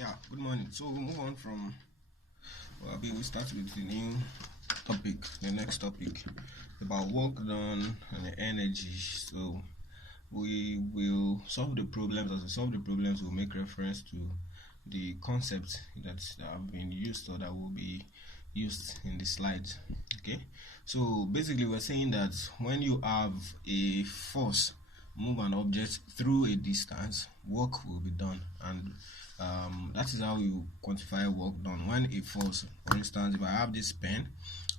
Yeah, good morning. So we'll move on from we start with the new topic, the next topic about work done and energy. So we will solve the problems. As we solve the problems, we'll make reference to the concepts that have been used or that will be used in the slides. Okay, so basically we're saying that when you have a force move an object through a distance, work will be done, and that is how you quantify work done. When a force, for instance, if I have this pen,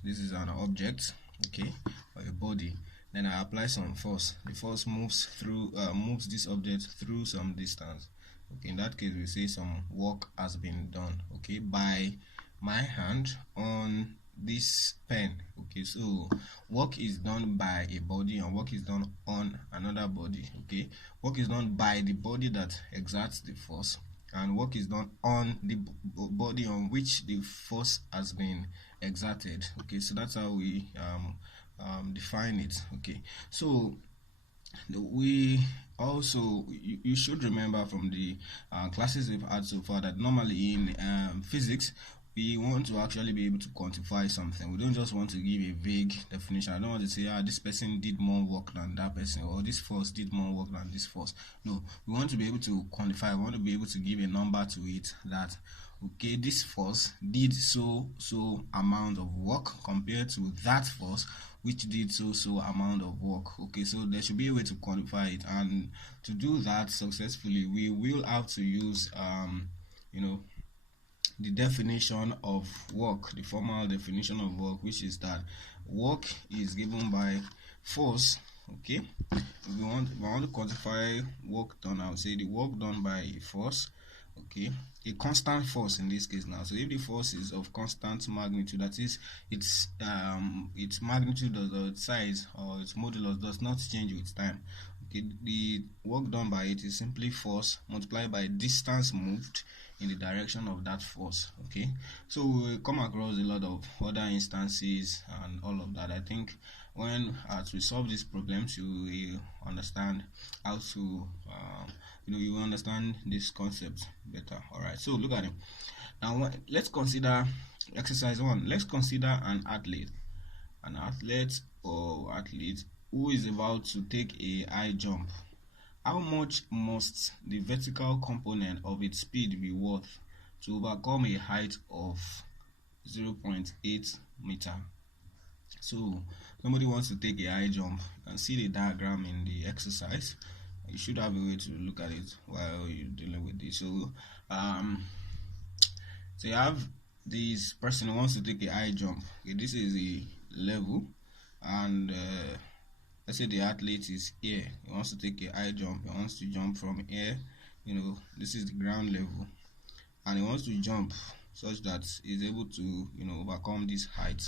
this is an object, okay, or a body, then I apply some force. The force moves through moves this object through some distance. Okay, in that case we say some work has been done, okay, by my hand on this pen. Okay, so work is done by a body and work is done on another body. Okay, work is done by the body that exerts the force, and work is done on the body on which the force has been exerted. Okay, so that's how we define it. Okay, so we also, you should remember from the classes we've had so far that normally in physics we want to actually be able to quantify something. We don't just want to give a vague definition. I don't want to say, this person did more work than that person, or this force did more work than this force. No, we want to be able to quantify. We want to be able to give a number to it that, okay, this force did so amount of work compared to that force which did so amount of work. Okay, so there should be a way to quantify it, and to do that successfully we will have to use the definition of work, the formal definition of work, which is that work is given by force. Okay, if we want to quantify work done, I would say the work done by a force, okay, a constant force in this case. Now, so if the force is of constant magnitude, that is its magnitude or its size or its modulus does not change with time, okay, the work done by it is simply force multiplied by distance moved in the direction of that force. Okay, so we'll come across a lot of other instances and all of that. I think when as we solve these problems, you will understand how to you will understand this concept better. All right, so look at it now. Let's consider exercise 1. Let's consider an athlete or athlete who is about to take a high jump. How much must the vertical component of its speed be worth to overcome a height of 0.8 meter? So somebody wants to take a high jump. You can see the diagram in the exercise. You should have a way to look at it while you're dealing with this. So so you have this person who wants to take a high jump. Okay, this is the level, and let's say the athlete is here. He wants to take a high jump. He wants to jump from here. This is the ground level, and he wants to jump such that he's able to overcome this height.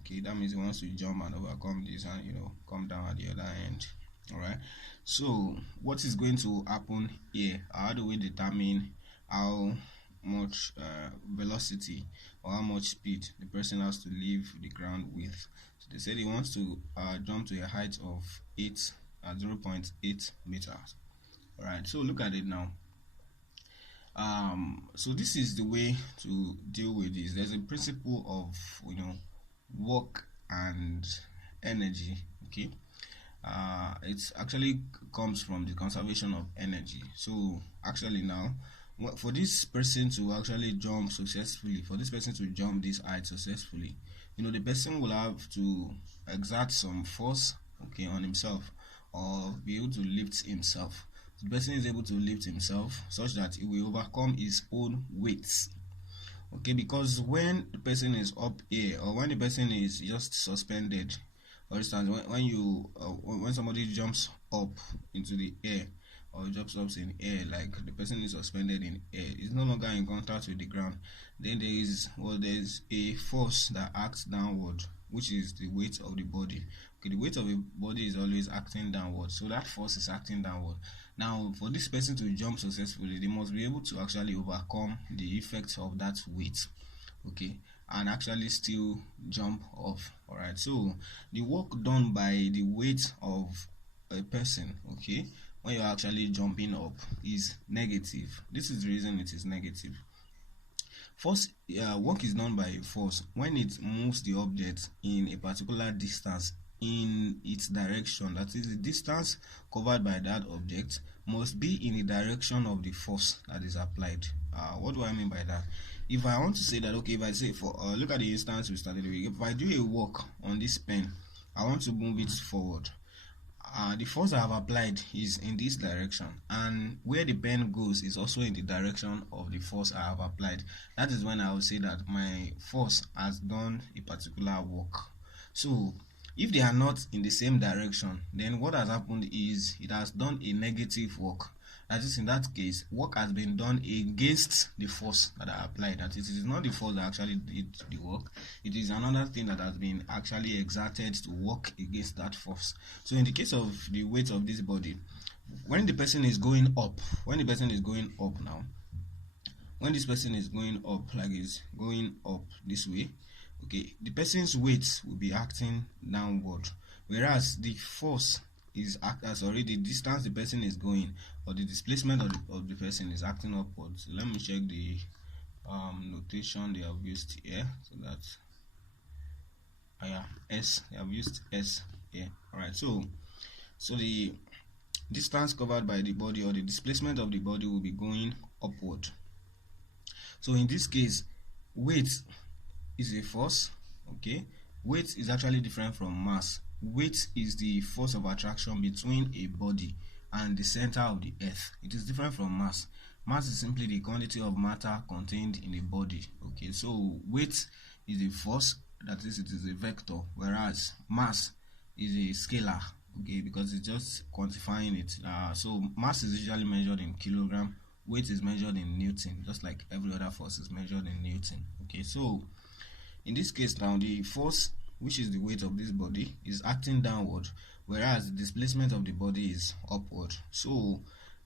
Okay, that means he wants to jump and overcome this and come down at the other end. All right, so what is going to happen here? How do we determine how much velocity or how much speed the person has to leave the ground with? So they said he wants to jump to a height of 0.8 meters. All right, so look at it now. So this is the way to deal with this. There's a principle of work and energy. Okay, it actually comes from the conservation of energy. So actually now, for this person to actually jump successfully, for this person to jump this height successfully, the person will have to exert some force, okay, on himself, or be able to lift himself. The person is able to lift himself such that he will overcome his own weight. Okay, because when the person is up here, or when the person is just suspended, for instance, when somebody jumps up into the air or jumps up in air, like the person is suspended in air, is no longer in contact with the ground, then there's a force that acts downward, which is the weight of the body. Okay, the weight of a body is always acting downward, so that force is acting downward. Now, for this person to jump successfully, they must be able to actually overcome the effects of that weight, okay, and actually still jump off. All right, so the work done by the weight of a person, okay, when you're actually jumping up is negative. This is the reason it is negative. Force work is done by a force when it moves the object in a particular distance in its direction. That is, the distance covered by that object must be in the direction of the force that is applied. What do I mean by that? If I want to say that, okay, if I say for look at the instance we started with. If I do a work on this pen, I want to move it forward. The force I have applied is in this direction, and where the pen goes is also in the direction of the force I have applied. That is when I will say that my force has done a particular work. So if they are not in the same direction, then what has happened is it has done a negative work. That is, in that case, work has been done against the force that I applied. That is, it is not the force that actually did the work. It is another thing that has been actually exerted to work against that force. So in the case of the weight of this body, when the person is going up, when this person is going up, like it's going up this way, okay, the person's weight will be acting downward, whereas the force is the distance the person is going, or the displacement of the person is acting upwards. Let me check the notation they have used here, so that S, they have used S here. Alright, so the distance covered by the body, or the displacement of the body, will be going upward. So in this case, weight is a force. Okay, weight is actually different from mass. Weight is the force of attraction between a body and the center of the earth. It is different from mass. Mass is simply the quantity of matter contained in a body. Okay, so weight is a force, that is, it is a vector, whereas mass is a scalar. Okay, because it's just quantifying it. So mass is usually measured in kilogram. Weight is measured in Newton, just like every other force is measured in Newton. Okay, so in this case now, the force, which is the weight of this body, is acting downward, whereas the displacement of the body is upward. So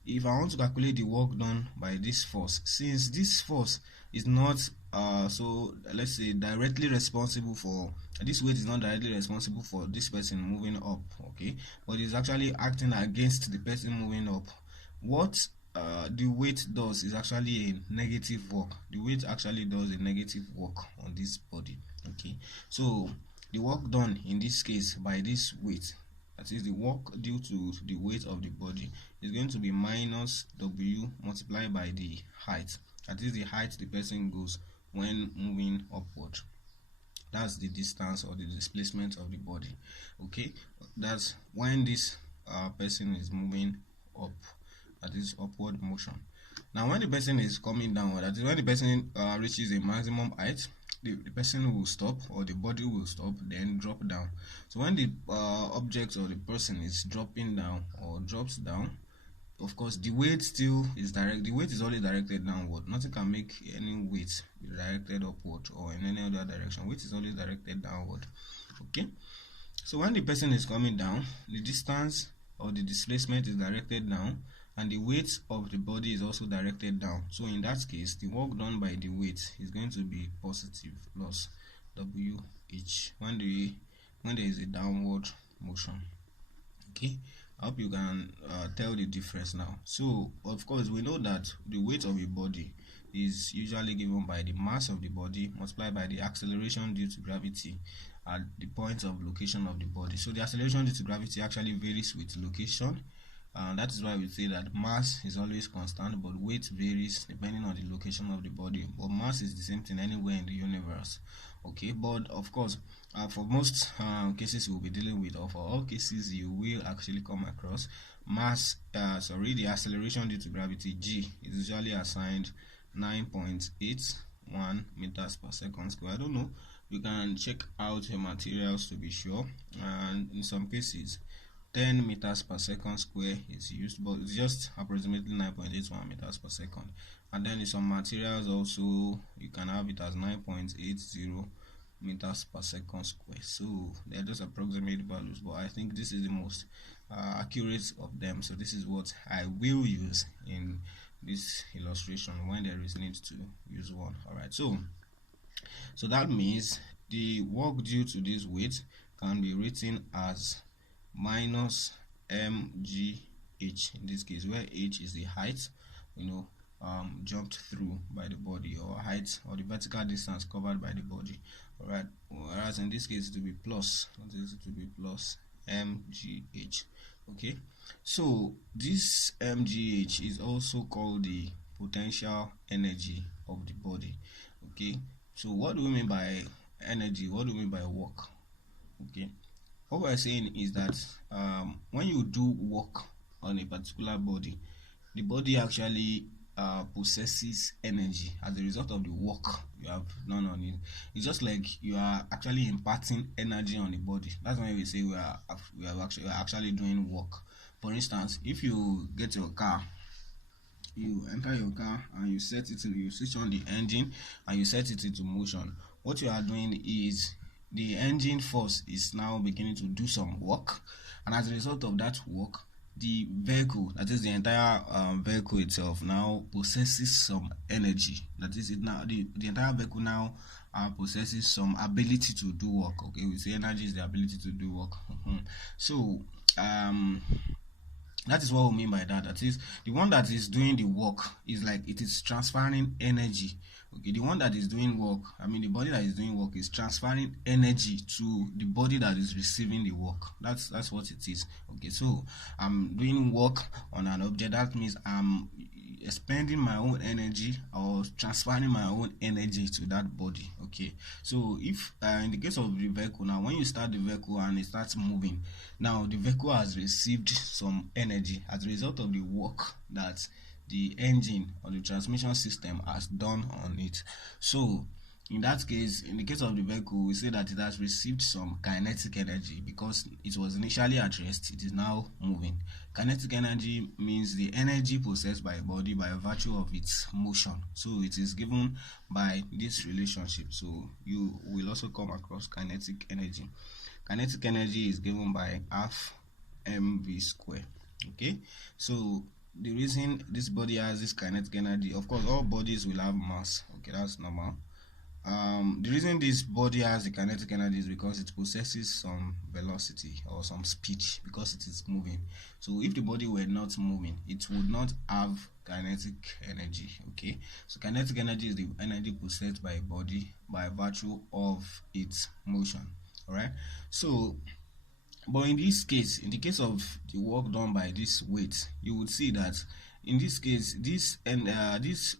if I want to calculate the work done by this force, since this force is not so let's say directly responsible for this, weight is not directly responsible for this person moving up, okay, but it's actually acting against the person moving up. What the weight does is actually a negative work. The weight actually does a negative work on this body. Okay, so the work done in this case by this weight, that is the work due to the weight of the body, is going to be minus W multiplied by the height. That is the height the person goes when moving upward. That's the distance or the displacement of the body. Okay, that's when this person is moving up. That is upward motion. Now when the person is coming downward, that is when the person reaches a maximum height, the person will stop, or the body will stop, then drop down. So when the object or the person is dropping down or drops down, of course the weight still is the weight is always directed downward. Nothing can make any weight be directed upward or in any other direction. Weight is always directed downward. Okay, so when the person is coming down, the distance or the displacement is directed down, and the weight of the body is also directed down. So in that case, the work done by the weight is going to be positive plus WH when there is a downward motion. Okay, I hope you can tell the difference now. So of course we know that the weight of a body is usually given by the mass of the body multiplied by the acceleration due to gravity at the point of location of the body. So the acceleration due to gravity actually varies with location. That is why we say that mass is always constant, but weight varies depending on the location of the body. But mass is the same thing anywhere in the universe. Okay, but of course, for most cases we'll be dealing with, or for all cases you will actually come across, mass, the acceleration due to gravity, G, is usually assigned 9.81 meters per second square. I don't know, you can check out your materials to be sure, and in some cases 10 meters per second square is used, but it's just approximately 9.81 meters per second. And then in some materials also you can have it as 9.80 meters per second square. So they're just approximate values, but I think this is the most accurate of them. So this is what I will use in this illustration when there is need to use one. Alright, so that means the work due to this weight can be written as minus mg h in this case, where h is the height, jumped through by the body, or height, or the vertical distance covered by the body. All right, whereas in this case it will be plus, mgh. Okay, so this mgh is also called the potential energy of the body. Okay, so what do we mean by energy? What do we mean by work? Okay, what we're saying is that when you do work on a particular body, the body actually possesses energy as a result of the work you have done on it. It's just like you are actually imparting energy on the body. That's why we say we are actually doing work. For instance, if you get your car, you enter your car and you switch on the engine and you set it into motion. What you are doing is the engine force is now beginning to do some work, and as a result of that work, the vehicle, that is the entire vehicle itself, now possesses some energy. That is it now. The entire vehicle now possesses some ability to do work. Okay, we say energy is the ability to do work. So that is what we mean by that. That is, the one that is doing the work is like it is transferring energy. Okay, the one that is doing work, the body that is doing work is transferring energy to the body that is receiving the work. That's what it is. Okay, so I'm doing work on an object. That means I'm expending my own energy or transferring my own energy to that body. Okay, so if in the case of the vehicle, now when you start the vehicle and it starts moving, now the vehicle has received some energy as a result of the work that the engine or the transmission system has done on it. So in that case, in the case of the vehicle, we say that it has received some kinetic energy because it was initially at rest, it is now moving. Kinetic energy means the energy possessed by a body by virtue of its motion. So it is given by this relationship. So you will also come across kinetic energy. Kinetic energy is given by half mv square. Okay, so the reason this body has this kinetic energy, of course all bodies will have mass. Okay, that's normal. The reason this body has the kinetic energy is because it possesses some velocity or some speed, because it is moving. So if the body were not moving, it would not have kinetic energy. Okay, so kinetic energy is the energy possessed by a body by virtue of its motion. All right, so but in this case, in the case of the work done by this weight, you would see that in this case, this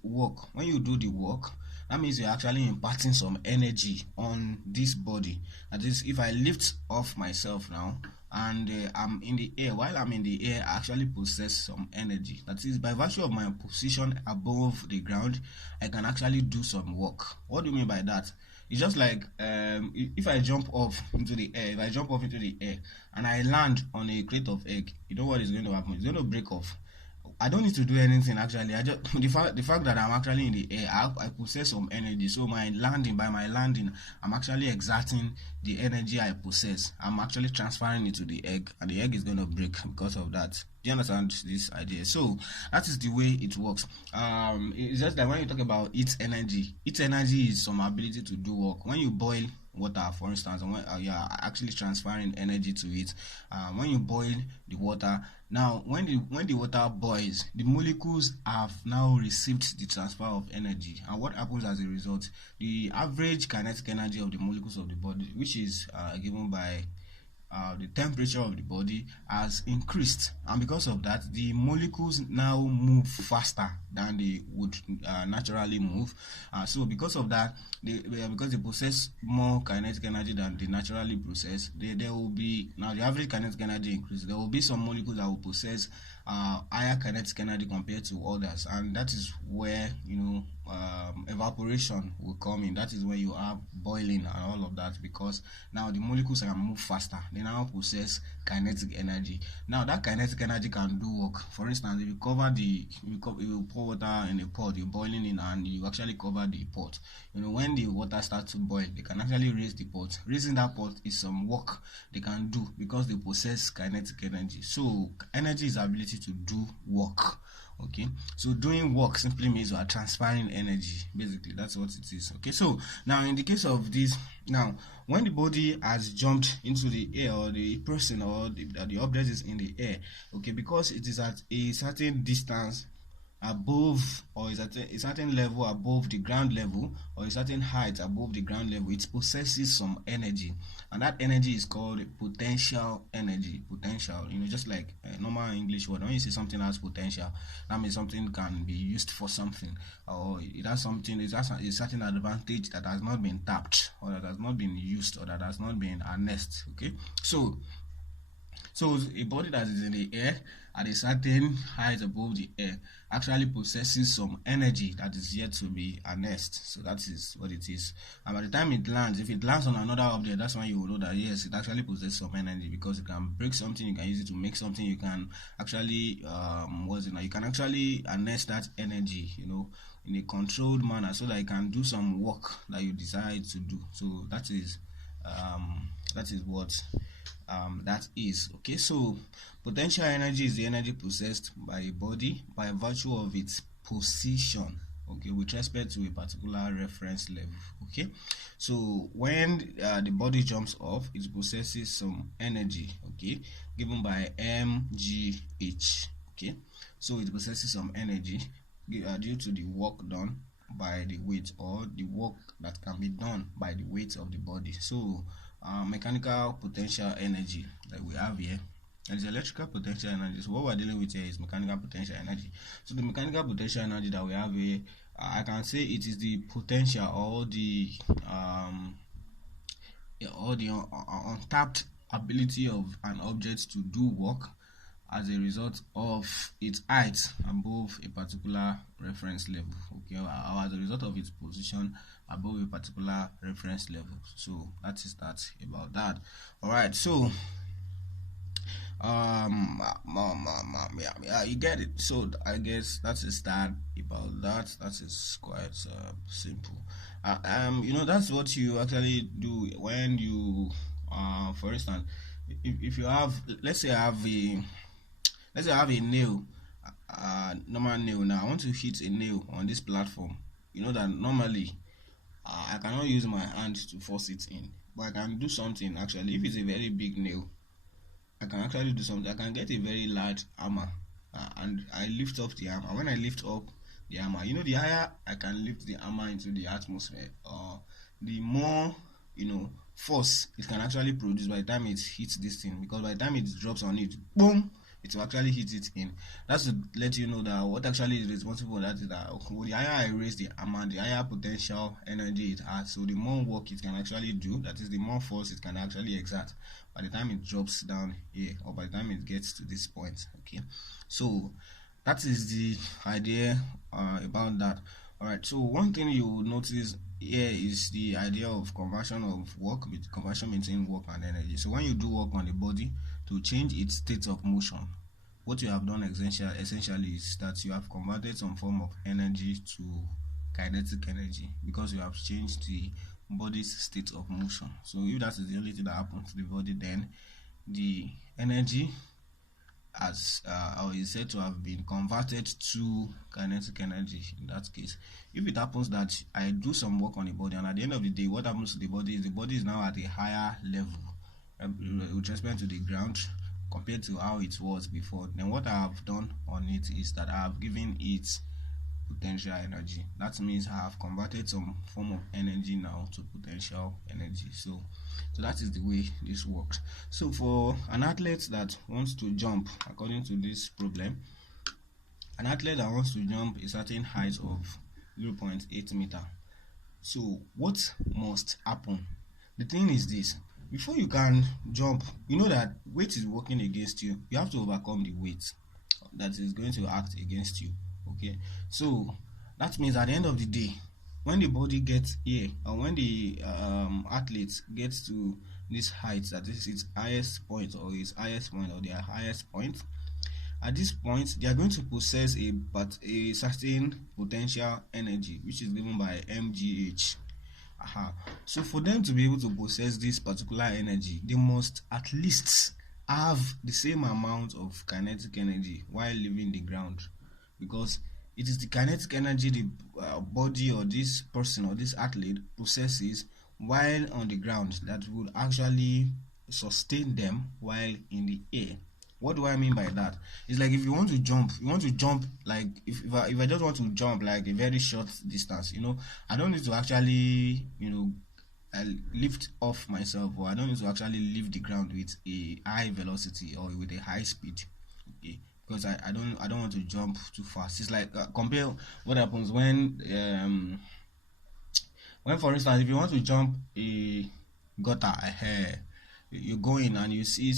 work, when you do the work, that means you're actually imparting some energy on this body. That is, if I lift off myself now and I'm in the air, while I'm in the air, I actually possess some energy. That is, by virtue of my position above the ground, I can actually do some work. What do you mean by that? It's just like if I jump off into the air, and I land on a crate of egg, you know what is going to happen? It's going to break off. I don't need to do anything actually. I just the fact that I'm actually in the air, I possess some energy. So by my landing, I'm actually exerting the energy I possess. I'm actually transferring it to the egg, and the egg is going to break because of that. Do you understand this idea? So that is the way it works. It's just that when you talk about its energy is some ability to do work. When you boil water, for instance, and when you are actually transferring energy to it, when you boil the water, now when the water boils, the molecules have now received the transfer of energy, and what happens as a result? The average kinetic energy of the molecules of the body, which is given by the temperature of the body, has increased, and because of that, the molecules now move faster than they would naturally move. So because of that, because they possess more kinetic energy than they naturally possess, there will be, now the average kinetic energy increase. There will be some molecules that will possess higher kinetic energy compared to others, and that is where evaporation will come in. That is when you have boiling and all of that, because now the molecules can move faster. They now possess kinetic energy. Now that kinetic energy can do work. For instance, if you pour water in a pot, you're boiling in, and you actually cover the pot. When the water starts to boil, they can actually raise the pot. Raising that pot is some work they can do because they possess kinetic energy. So energy is ability to do work. Okay, so doing work simply means you are transferring energy. Basically, that's what it is. Okay, so now in the case of this, now when the body has jumped into the air, or the person or the object is in the air, okay, because it is at a certain distance above, or is at a certain level above the ground level, or a certain height above the ground level, it possesses some energy, and that energy is called potential energy. Potential, just like a normal English word. When you say something has potential, that means something can be used for something, or it has a certain advantage that has not been tapped, or that has not been used, or that has not been harnessed. Okay, so a body that is in the air at a certain height above the air actually possesses some energy that is yet to be harnessed. So that is what it is. And by the time it lands, if it lands on another object, that's when you will know that yes, it actually possesses some energy, because you can break something, you can use it to make something, you can actually you can actually harness that energy, in a controlled manner, so that you can do some work that you decide to do. So that is what that is. Okay, so potential energy is the energy possessed by a body by virtue of its position, okay, with respect to a particular reference level. Okay, so when the body jumps off, it possesses some energy, okay, given by mgh. Okay, so it possesses some energy due to the work done by the weight, or the work that can be done by the weight of the body. So mechanical potential energy that we have here, and it's electrical potential energy. So what we're dealing with here is mechanical potential energy. So the mechanical potential energy that we have here, I can say it is the potential, or the untapped ability of an object to do work as a result of its height above a particular reference level, okay, or as a result of its position above a particular reference level. So that is that about that. All right, so yeah, you get it. So I guess that's a start about that. That is quite simple. That's what you actually do when you for instance, if you have, let's say I have a nail, normal nail. Now I want to hit a nail on this platform. You know that normally I cannot use my hand to force it in, but I can do something. Actually, if it's a very big nail, I can actually do something. I can get a very large hammer, and I lift up the hammer. When I lift up the hammer, the higher I can lift the hammer into the atmosphere, the more force it can actually produce by the time it hits this thing. Because by the time it drops on it, boom, it will actually hit it in. That's to let you know that what actually is responsible for that is that the higher I raise the hammer, the higher potential energy it has. So the more work it can actually do, that is the more force it can actually exert by the time it drops down here, or by the time it gets to this point. Okay, so that is the idea about that. All right, so one thing you will notice here is the idea of conversion of work, conversion between work and energy. So when you do work on the body to change its state of motion, what you have done essentially is that you have converted some form of energy to kinetic energy, because you have changed the body's state of motion. So if that is the only thing that happens to the body, then the energy or is said to have been converted to kinetic energy. In that case, if it happens that I do some work on the body, and at the end of the day, what happens to the body is now at a higher level with respect to the ground compared to how it was before, then what I have done on it is that I have given it potential energy. That means I have converted some form of energy now to potential energy. So that is the way this works. So for an athlete that wants to jump, according to this problem, an athlete that wants to jump a certain height of 0.8 meter. So what must happen? The thing is this: before you can jump, you know that weight is working against you. You have to overcome the weight that is going to act against you. Okay, so that means at the end of the day, when the body gets here, or when the athlete gets to this height, that is its highest point, or their highest point, at this point they are going to possess a certain potential energy, which is given by mgh. So for them to be able to possess this particular energy, they must at least have the same amount of kinetic energy while leaving the ground. because it is the kinetic energy the body or this person or this athlete possesses while on the ground that would actually sustain them while in the air. What do I mean by that? It's like if you want to jump, like if I just want to jump like a very short distance, I don't need to actually, lift off myself, or I don't need to actually leave the ground with a high velocity or with a high speed. Okay, because I don't want to jump too fast. It's like compare what happens when for instance if you want to jump a gutter ahead, you go in and you see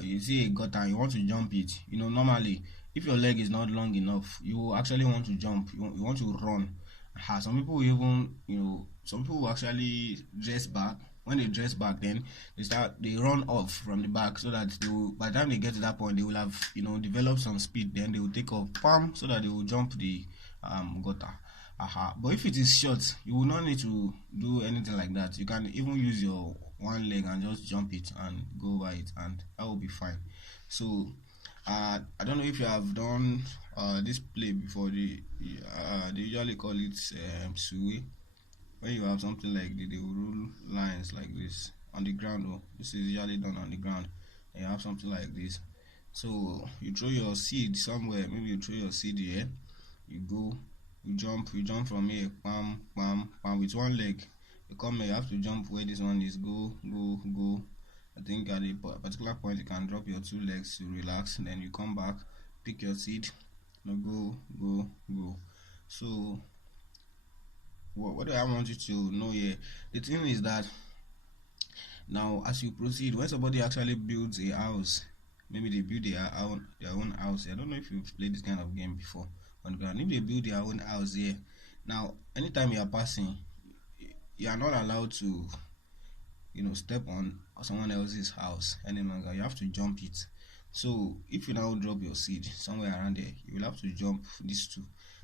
you see a gutter and you want to jump it. Normally if your leg is not long enough, you actually want to jump, you want to run. Some people will even, some people will actually dress back. When they dress back, then they run off from the back, so that by the time they get to that point, they will have, developed some speed. Then they will take off, palm, so that they will jump the gutter. But if it is short, you will not need to do anything like that. You can even use your one leg and just jump it and go over it, and that will be fine. So I don't know if you have done this play before. They usually call it suwe. When you have something like they will rule lines like this on the ground. Oh, this is usually done on the ground, and you have something like this. So you throw your seed somewhere. Maybe you throw your seed here. You go, you jump from here, pam, pam, pam, with one leg. You come here, you have to jump where this one is. Go, go, go. I think at a particular point you can drop your two legs to relax, and then you come back, pick your seed, go, go, go. So what do I want you to know here? The thing is that now as you proceed, when somebody actually builds a house, maybe they build their own house. I don't know if you've played this kind of game before on the ground. If they build their own house here, now anytime you are passing, you are not allowed to step on someone else's house any longer. You have to jump it. So if you now drop your seed somewhere around there, you will have to jump these two.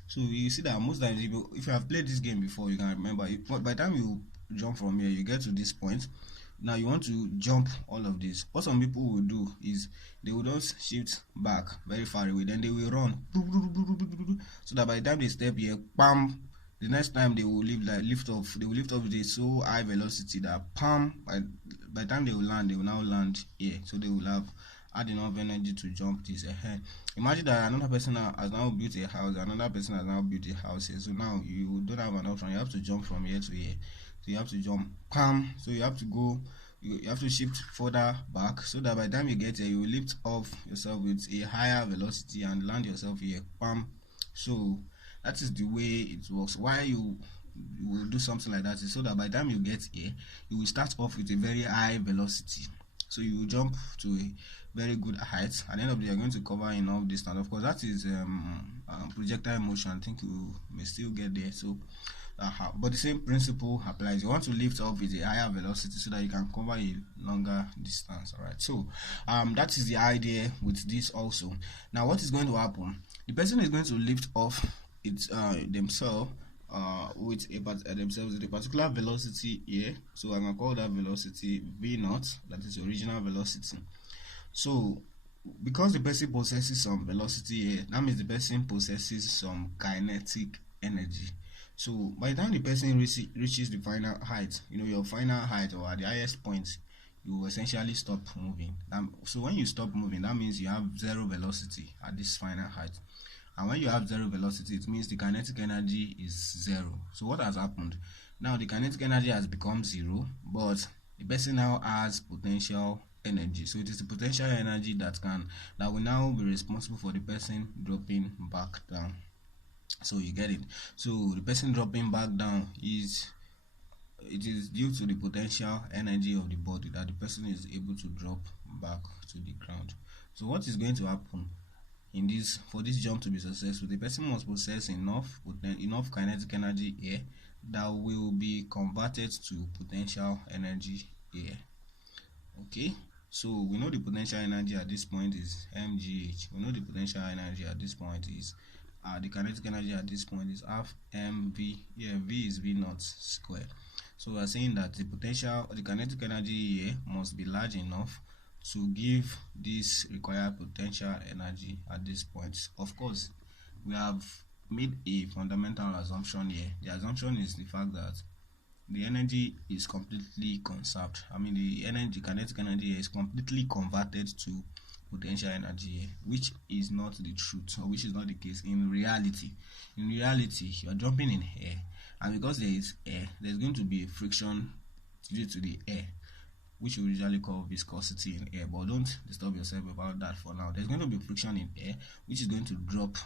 So you see that most times if you have played this game before, you can remember by the time you jump from here, you get to this point. Now you want to jump all of this. What some people will do is they will just shift back very far away, then they will run so that by the time they step here, bam, the next time they will lift off with a so high velocity that pam, by the time they will now land here. So they will have had enough energy to jump this ahead. Imagine that another person has now built a house, another person has now built a house here. So now you don't have an option, you have to jump from here to here. So you have to jump, pam, so you have to go, you have to shift further back, so that by the time you get here, you will lift off yourself with a higher velocity and land yourself here, pam. So that is the way it works. Why you will do something like that is so that by the time you get here, you will start off with a very high velocity. So you will jump to a very good height. At the end of the day, you're going to cover enough distance. Of course, that is projectile motion. I think you may still get there. So but the same principle applies. You want to lift off with a higher velocity so that you can cover a longer distance. All right, so that is the idea with this also. Now what is going to happen? The person is going to lift off themselves with a particular velocity here. So I'm gonna call that velocity v0. That is the original velocity. So because the person possesses some velocity here, that means the person possesses some kinetic energy. So by the time the person reaches the final height, your final height, or at the highest point, you essentially stop moving. So when you stop moving, that means you have zero velocity at this final height. And when you have zero velocity, it means the kinetic energy is zero. So what has happened? Now the kinetic energy has become zero, but the person now has potential energy. So it is the potential energy that will now be responsible for the person dropping back down. So you get it. So the person dropping back down it is due to the potential energy of the body that the person is able to drop back to the ground. So what is going to happen for this jump to be successful? The person must possess enough kinetic energy here that will be converted to potential energy here. Okay, so we know the potential energy at this point is mgh. We know the potential energy at this point is the kinetic energy at this point is half mv. Here v is v0 squared. So we are saying that the kinetic energy here must be large enough to give this required potential energy at this point. Of course, we have made a fundamental assumption here. The assumption is the fact that the energy is completely conserved. I mean, the energy, kinetic energy is completely converted to potential energy, which is not the truth, or which is not the case in reality. In reality, you are jumping in air, and because there is air, there's going to be a friction due to the air, which we usually call viscosity in air. But don't disturb yourself about that for now. There's going to be friction in air, which is going to drop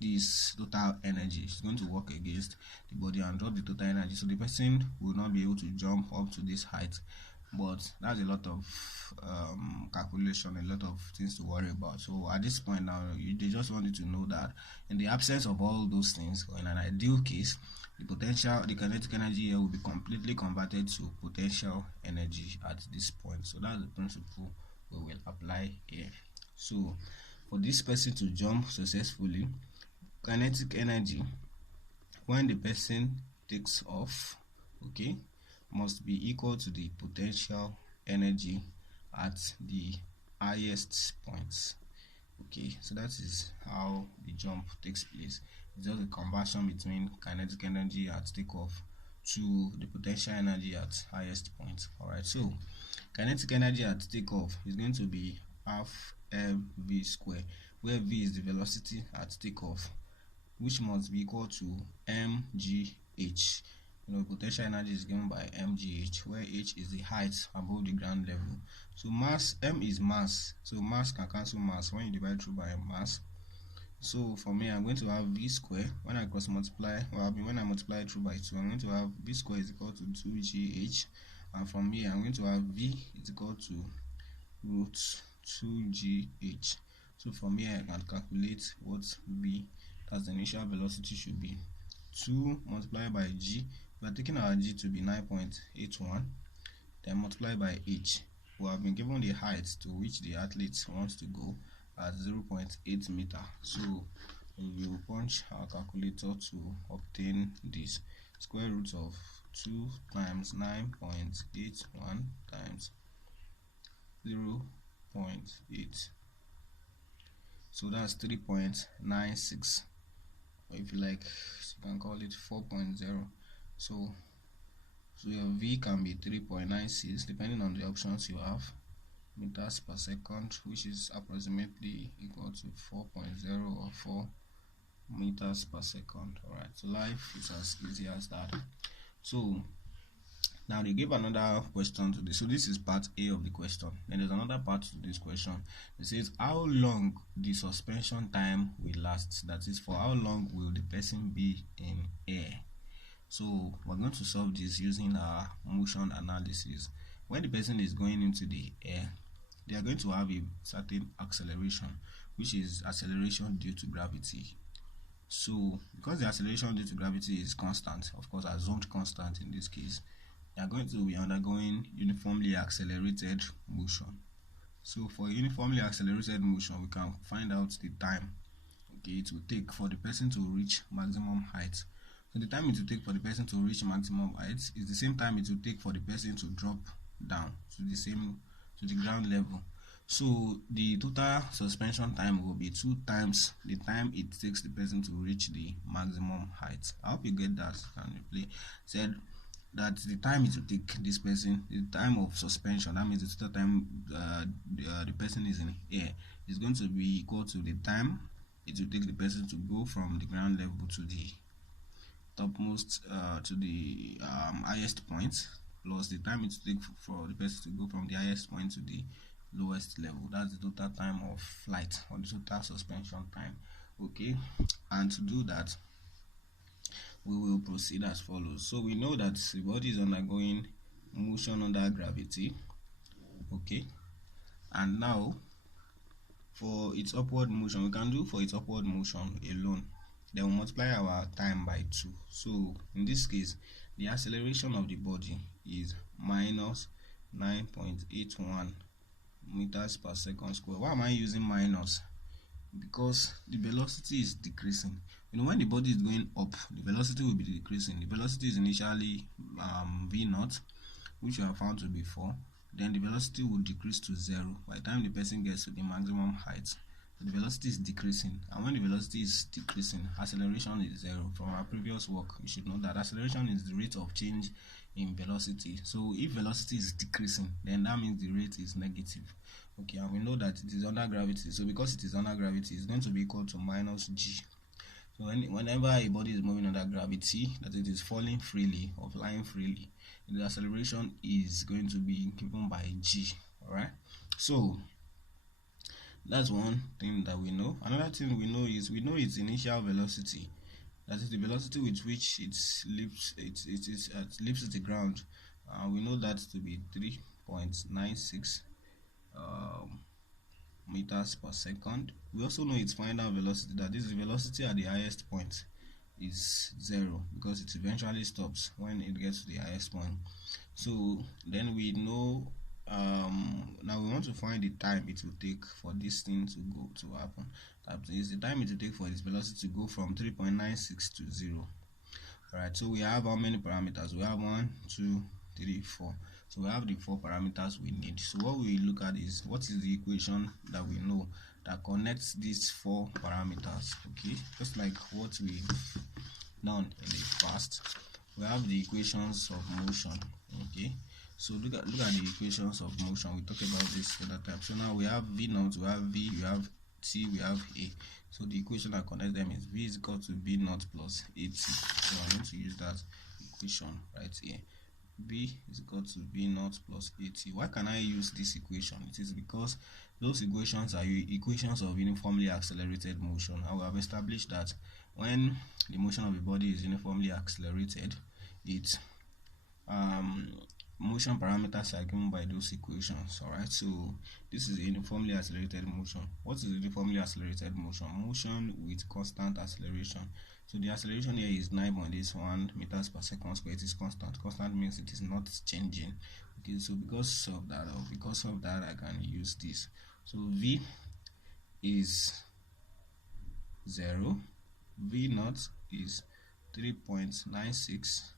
this total energy. It's going to work against the body and drop the total energy, so the person will not be able to jump up to this height. But that's a lot of calculation, a lot of things to worry about. So at this point now, they just want you to know that in the absence of all those things, or in an ideal case, the kinetic energy here will be completely converted to potential energy at this point. So that's the principle we will apply here. So for this person to jump successfully, kinetic energy when the person takes off, okay, must be equal to the potential energy at the highest points. Okay, so that is how the jump takes place. It's just a conversion between kinetic energy at takeoff to the potential energy at highest point. All right, so kinetic energy at takeoff is going to be half mv square, where v is the velocity at takeoff, which must be equal to mgh. Potential energy is given by mgh, where h is the height above the ground level. So mass, m is mass, so mass can cancel mass when you divide through by mass. So for me, I'm going to have v square. When I cross multiply, when I multiply through by 2, I'm going to have v square is equal to 2gh, and from here I'm going to have v is equal to root 2gh. So from here I can calculate what v, that's the initial velocity, should be 2 multiplied by g. We are taking our g to be 9.81, then multiply by h. We have been given the height to which the athlete wants to go at 0.8 meter. So we will punch our calculator to obtain this. Square root of 2 times 9.81 times 0.8. So that's 3.96. Or if you like, you can call it 4.0. So your v can be 3.96 depending on the options you have, meters per second, which is approximately equal to 4.0 or 4 meters per second. All right, so life is as easy as that. So now they give another question to this. So this is part A of the question. Then there's another part to this question. It says how long the suspension time will last. That is, for how long will the person be in air. So we're going to solve this using our motion analysis. When the person is going into the air, they are going to have a certain acceleration, which is acceleration due to gravity. So because the acceleration due to gravity is constant, of course assumed constant in this case, they are going to be undergoing uniformly accelerated motion. So for uniformly accelerated motion, we can find out the time, okay, it will take for the person to reach maximum height. So the time it will take for the person to reach maximum height is the same time it will take for the person to drop down to the ground level. So the total suspension time will be 2 times the time it takes the person to reach the maximum height. I hope you get that. Can you play? Said that the time it will take this person, the time of suspension, that means the total time the person is in air, is going to be equal to the time it will take the person to go from the ground level to the topmost to the highest point, plus the time it will take for the person to go from the highest point to the lowest level. That's the total time of flight, or the total suspension time. Okay, and to do that, we will proceed as follows. So we know that the body is undergoing motion under gravity. Okay, and now for its upward motion, we can do for its upward motion alone, then we'll multiply our time by 2. So in this case, the acceleration of the body is minus 9.81 meters per second square. Why am I using minus? Because the velocity is decreasing. When the body is going up, the velocity will be decreasing. The velocity is initially v naught, which we have found to be 4. then the velocity will decrease to 0 by the time the person gets to the maximum height. So the velocity is decreasing, and when the velocity is decreasing, acceleration is 0. From our previous work, you should know that acceleration is the rate of change in velocity. So if velocity is decreasing, then that means the rate is negative. Okay, and we know that it is under gravity. So because it is under gravity, it's going to be equal to minus g. So whenever a body is moving under gravity, that it is falling freely or flying freely, the acceleration is going to be given by g. All right. So that's one thing that we know. Another thing we know is its initial velocity. That is the velocity with which it leaps the ground. We know that to be 3.96 meters per second. We also know its final velocity, that is the velocity at the highest point is 0, because it eventually stops when it gets to the highest point. So then we know, now we want to find the time it will take for this thing to happen. That is the time it will take for its velocity to go from 3.96 to 0. Alright, so we have how many parameters? We have 1, 2, 3, 4. So we have the 4 parameters we need. So what we look at is what is the equation that we know that connects these 4 parameters. Okay, just like what we've done in the past. We have the equations of motion. Okay, so look at the equations of motion. We talked about this the other time. So now we have V naught, we have V, we have T, we have A. So the equation that connects them is V is equal to V naught plus AT. So I'm going to use that equation right here. V is equal to V naught plus AT. Why can I use this equation? It is because those equations are equations of uniformly accelerated motion. And we have established that when the motion of a body is uniformly accelerated, its motion parameters are given by those equations. Alright, so this is a uniformly accelerated motion. What is uniformly accelerated motion? Motion with constant acceleration. So the acceleration here is 9.81 meters per second square. It is constant. Constant means it is not changing. Okay, so because of that I can use this. So V is 0, V naught is 3.96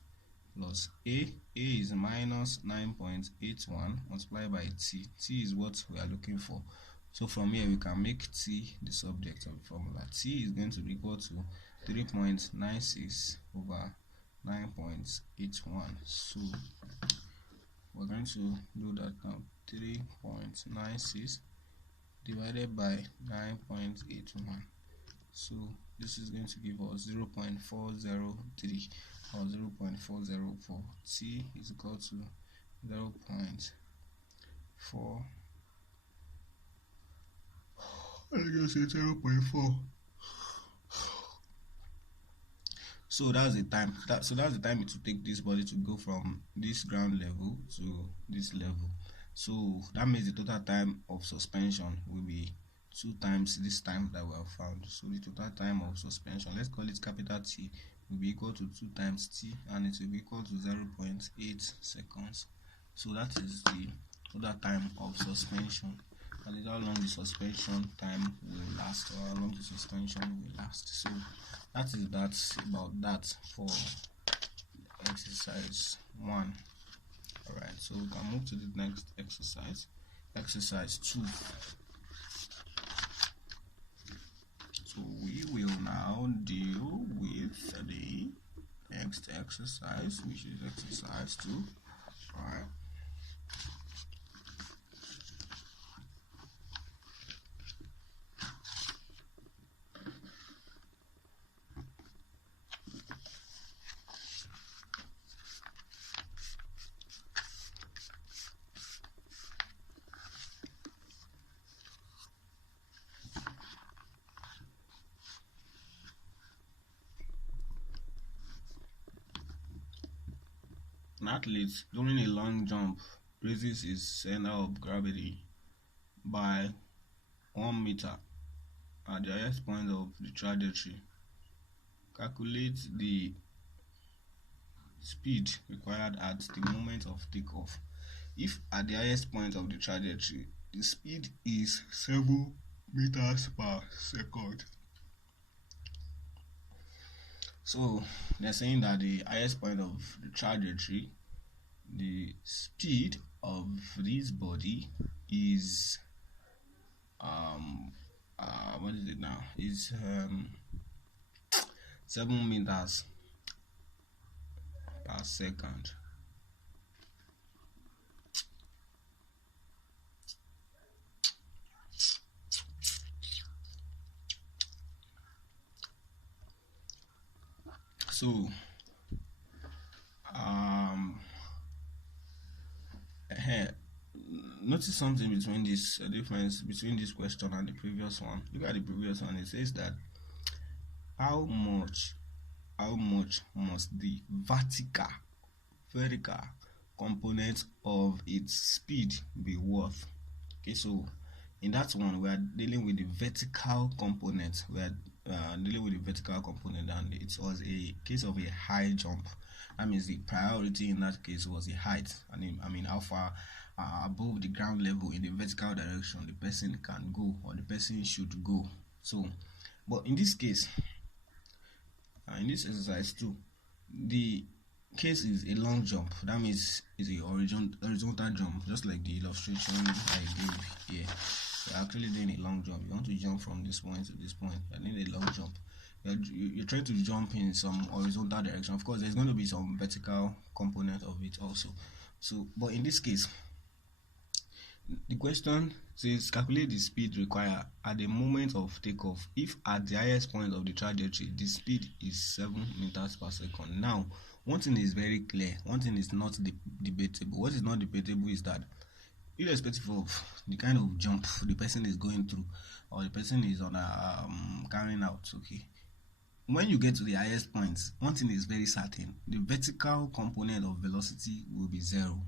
plus A is minus 9.81 multiplied by T. T is what we are looking for. So from here we can make T the subject of the formula. T is going to be equal to 3.96 over 9.81. So we're going to do that now. 3.96 divided by 9.81. So this is going to give us 0.403 or 0.404. T is equal to 0.4. I'm going to say 0.4. So that's the time. That's the time it will take this body to go from this ground level to this level. So that means the total time of suspension will be 2 times this time that we have found. So the total time of suspension, let's call it capital T, will be equal to 2 times T, and it will be equal to 0.8 seconds. So that is the total time of suspension. That is how long the suspension time will last, or how long the suspension will last. So that's about that for exercise 1. Alright, so we can move to the next exercise. Exercise 2. So we will now deal with the next exercise, which is exercise 2. Alright. An athlete during a long jump raises his center of gravity by 1 meter at the highest point of the trajectory. Calculate the speed required at the moment of takeoff. If at the highest point of the trajectory the speed is 7 meters per second. So they're saying that the highest point of the trajectory, the speed of this body is what is it now? Is 7 meters per second. So notice something between this difference between this question and the previous one. Look at the previous one. It says that how much must the vertical component of its speed be worth? Okay, so in that one we are dealing with the vertical component. We are dealing with the vertical component, and it was a case of a high jump. That means the priority in that case was the height. I mean how far above the ground level in the vertical direction the person can go, or the person should go. So, but in this case, in this exercise too, the case is a long jump. That means it's a horizontal jump, just like the illustration I gave here. You're actually doing a long jump. You want to jump from this point to this point. You're doing a long jump. You're trying to jump in some horizontal direction. Of course, there's going to be some vertical component of it also. So, but in this case, the question says calculate the speed required at the moment of takeoff if at the highest point of the trajectory the speed is 7 meters per second. Now, one thing is very clear, one thing is not debatable. What is not debatable is that irrespective of the kind of jump the person is going through or the person is on carrying out, okay, when you get to the highest point, one thing is very certain: the vertical component of velocity will be 0.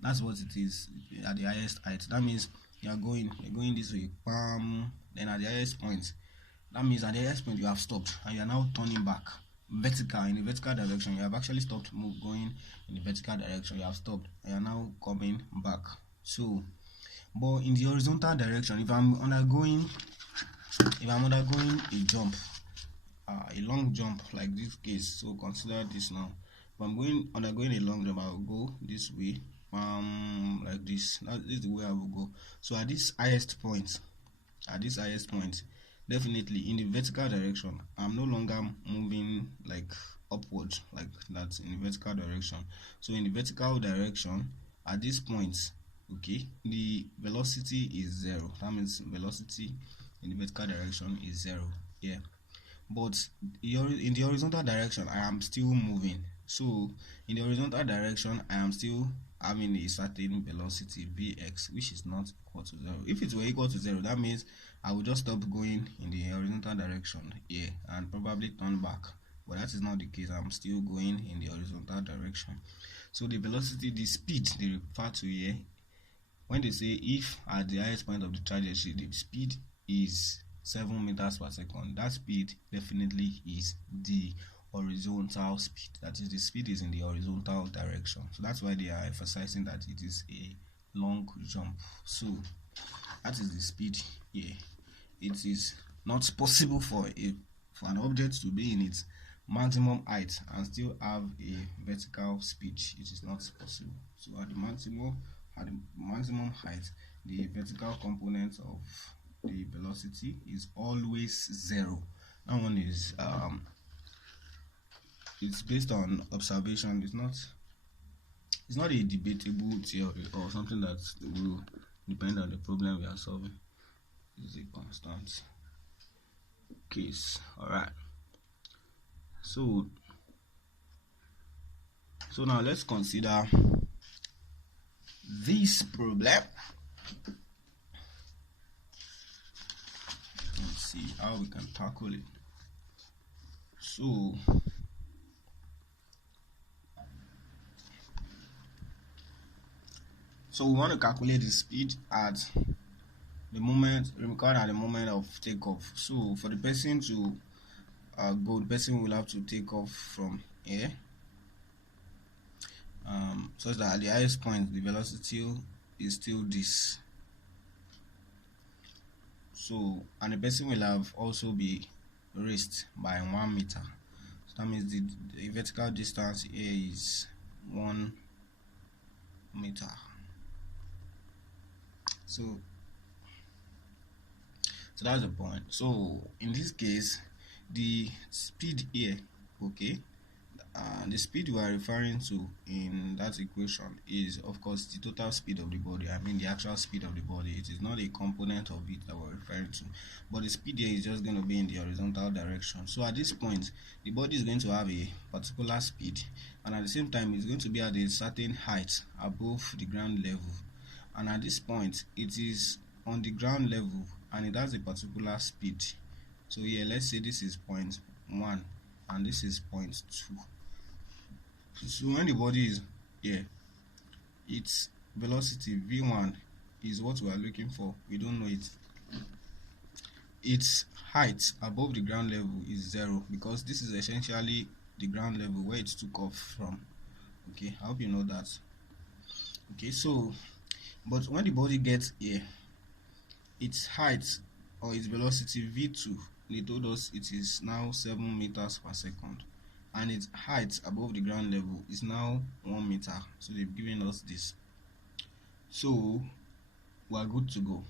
That's what it is at the highest height. That means you're going this way, then at the highest point, that means at the highest point you have stopped and you are now turning back vertical, in the vertical direction. You have actually stopped going in the vertical direction. You have stopped and you are now coming back. So, but in the horizontal direction, if I'm undergoing a jump, a long jump like this case, so consider this now. If I'm undergoing a long jump, I will go this way, like this. This is the way I will go. So at this highest point, definitely in the vertical direction, I'm no longer moving like upward like that in the vertical direction. So in the vertical direction, at this point, okay, the velocity is 0. That means velocity in the vertical direction is 0. Yeah. But in the horizontal direction, I am still moving. So in the horizontal direction, I am still having a certain velocity Vx, which is not equal to 0. If it were equal to 0, that means I will just stop going in the horizontal direction here and probably turn back. But that is not the case. I'm still going in the horizontal direction. So the velocity, the speed they refer to here, when they say if at the highest point of the trajectory the speed is 7 meters per second, that speed definitely is the horizontal speed. That is, the speed is in the horizontal direction. So that's why they are emphasizing that it is a long jump. So that is the speed here. It is not possible for an object to be in its maximum height and still have a vertical speed. It is not possible. So at the maximum height, the vertical component of the velocity is always 0. That one is it's based on observation. It's not a debatable theory or something that will depend on the problem we are solving. It's a constant case. All right. So now let's consider this problem. Let's see how we can tackle it. So we want to calculate the speed at the moment recorded at the moment of takeoff. So for the person to go, the person will have to take off from here, such that at the highest point the velocity is still this. So, and the person will have also be raised by 1 meter. So that means the vertical distance here is 1 meter. So that's the point. So in this case, the speed here, okay, the speed we are referring to in that equation is of course the total speed of the body. I mean the actual speed of the body. It is not a component of it that we're referring to, but the speed here is just going to be in the horizontal direction. So at this point, the body is going to have a particular speed, and at the same time it's going to be at a certain height above the ground level. And at this point, it is on the ground level and it has a particular speed. So here, let's say this is 0.1 and this is 0.2. So when the body is here, its velocity v1 is what we are looking for. We don't know it. Its height above the ground level is 0, because this is essentially the ground level where it took off from. Okay, I hope you know that. Okay, so but when the body gets here, its height or its velocity v2, they told us it is now 7 meters per second, and its height above the ground level is now 1 meter. So they've given us this, so we're good to go.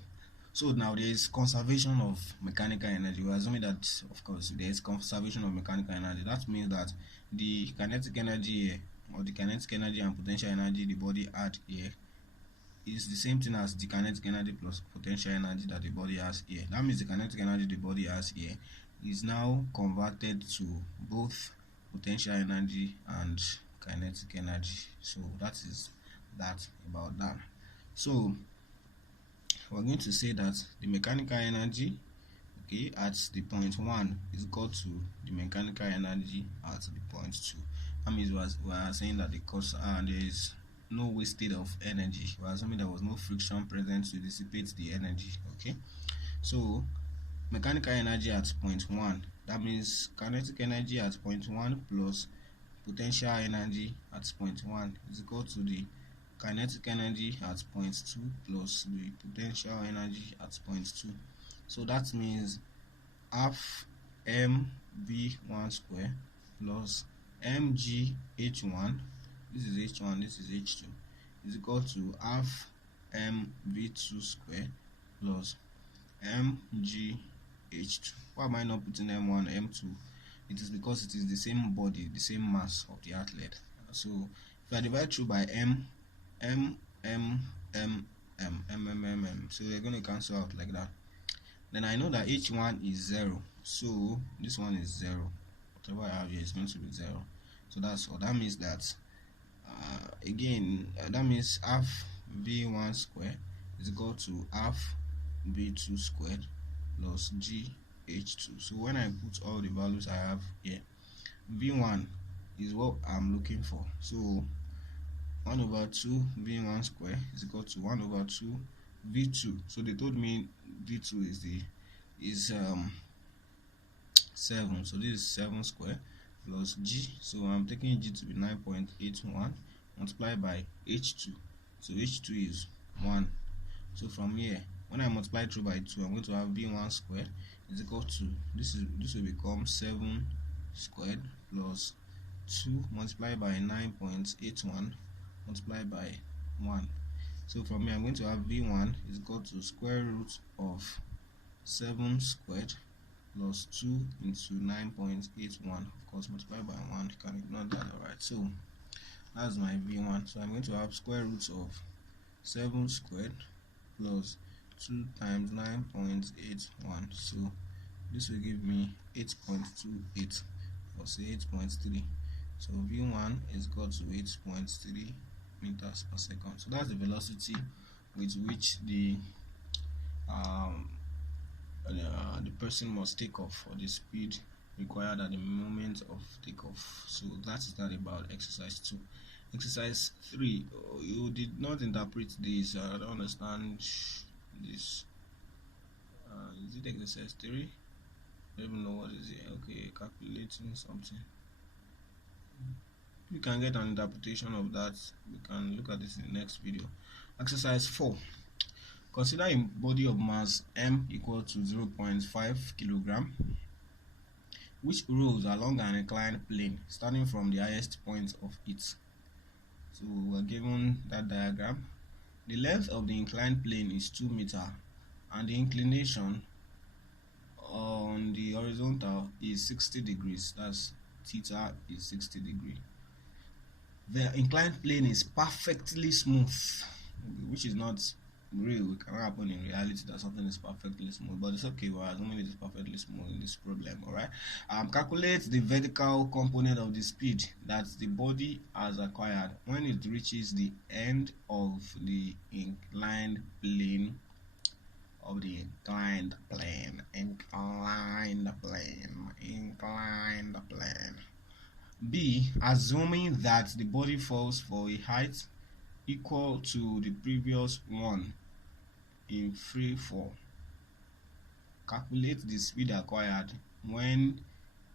So now there is conservation of mechanical energy. We're assuming that of course there is conservation of mechanical energy. That means that the kinetic energy here, or the kinetic energy and potential energy the body had here, is the same thing as the kinetic energy plus potential energy that the body has here. That means the kinetic energy the body has here is now converted to both potential energy and kinetic energy. So that is that about that. So we're going to say that the mechanical energy, okay, at the point 1 is equal to the mechanical energy at the point 2. That means we are saying that the cause there is no wasted of energy. We are assuming there was no friction present to dissipate the energy. Okay, so mechanical energy at point 1, that means kinetic energy at point 1 plus potential energy at point 1 is equal to the kinetic energy at point 2 plus the potential energy at point 2. So that means half mv1 square plus mgh1, this is h1, this is h2, is equal to half mv2 square plus mgh2. Why am I not putting m1, m2? It is because it is the same body, the same mass of the athlete. So if I divide through by m, so they're going to cancel out like that. Then I know that h1 is 0, so this one is 0. Whatever I have here is going to be 0. So that's all. That means that that means half v1 square is equal to half v2 squared plus gh2. So when I put all the values I have here, v1 is what I'm looking for. So 1 over 2 v1 square is equal to 1 over 2 v2. So they told me v2 is 7. So this is 7 square plus g. So I'm taking g to be 9.81 multiplied by h2. So h2 is 1. So from here, when I multiply through by 2, I'm going to have v1 squared is equal to this will become 7 squared plus 2 multiplied by 9.81 multiplied by 1. So from here, I'm going to have v1 is equal to square root of 7 squared plus 2 into 9.81, of course multiplied by 1. You can ignore that. Alright, so that's my v1. So I'm going to have square root of 7 squared plus 2 times 9.81. So this will give me 8.28, or say 8.3. So v1 is equal to 8.3 meters per second. So that's the velocity with which the person must take off, or the speed required at the moment of takeoff. So that is that about exercise 2. Exercise 3, you did not interpret this. I don't understand this. Is it exercise 3? I don't even know what is it. Okay, calculating something. You can get an interpretation of that. We can look at this in the next video. Exercise 4. Consider a body of mass m equal to 0.5 kilogram, which rolls along an inclined plane starting from the highest point of it. So we're given that diagram. The length of the inclined plane is 2 meters, and the inclination on the horizontal is 60 degrees. That's theta is 60 degrees. The inclined plane is perfectly smooth, which is not real. It can happen in reality that something is perfectly smooth, but it's okay. We're assuming it is perfectly smooth in this problem. All right. Calculate the vertical component of the speed that the body has acquired when it reaches the end of the inclined plane. Inclined plane. B. Assuming that the body falls for a height equal to the previous one in free fall. Calculate the speed acquired when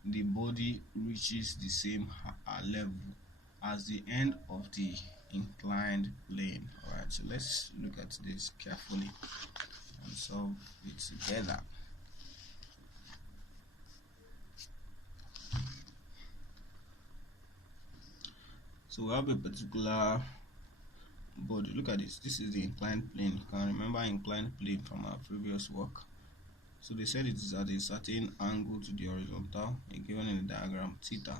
the body reaches the same level as the end of the inclined plane. Alright, so let's look at this carefully and solve it together. So we have a particular body. Look at this. This is the inclined plane. You can remember inclined plane from our previous work. So they said it is at a certain angle to the horizontal, given in the diagram theta,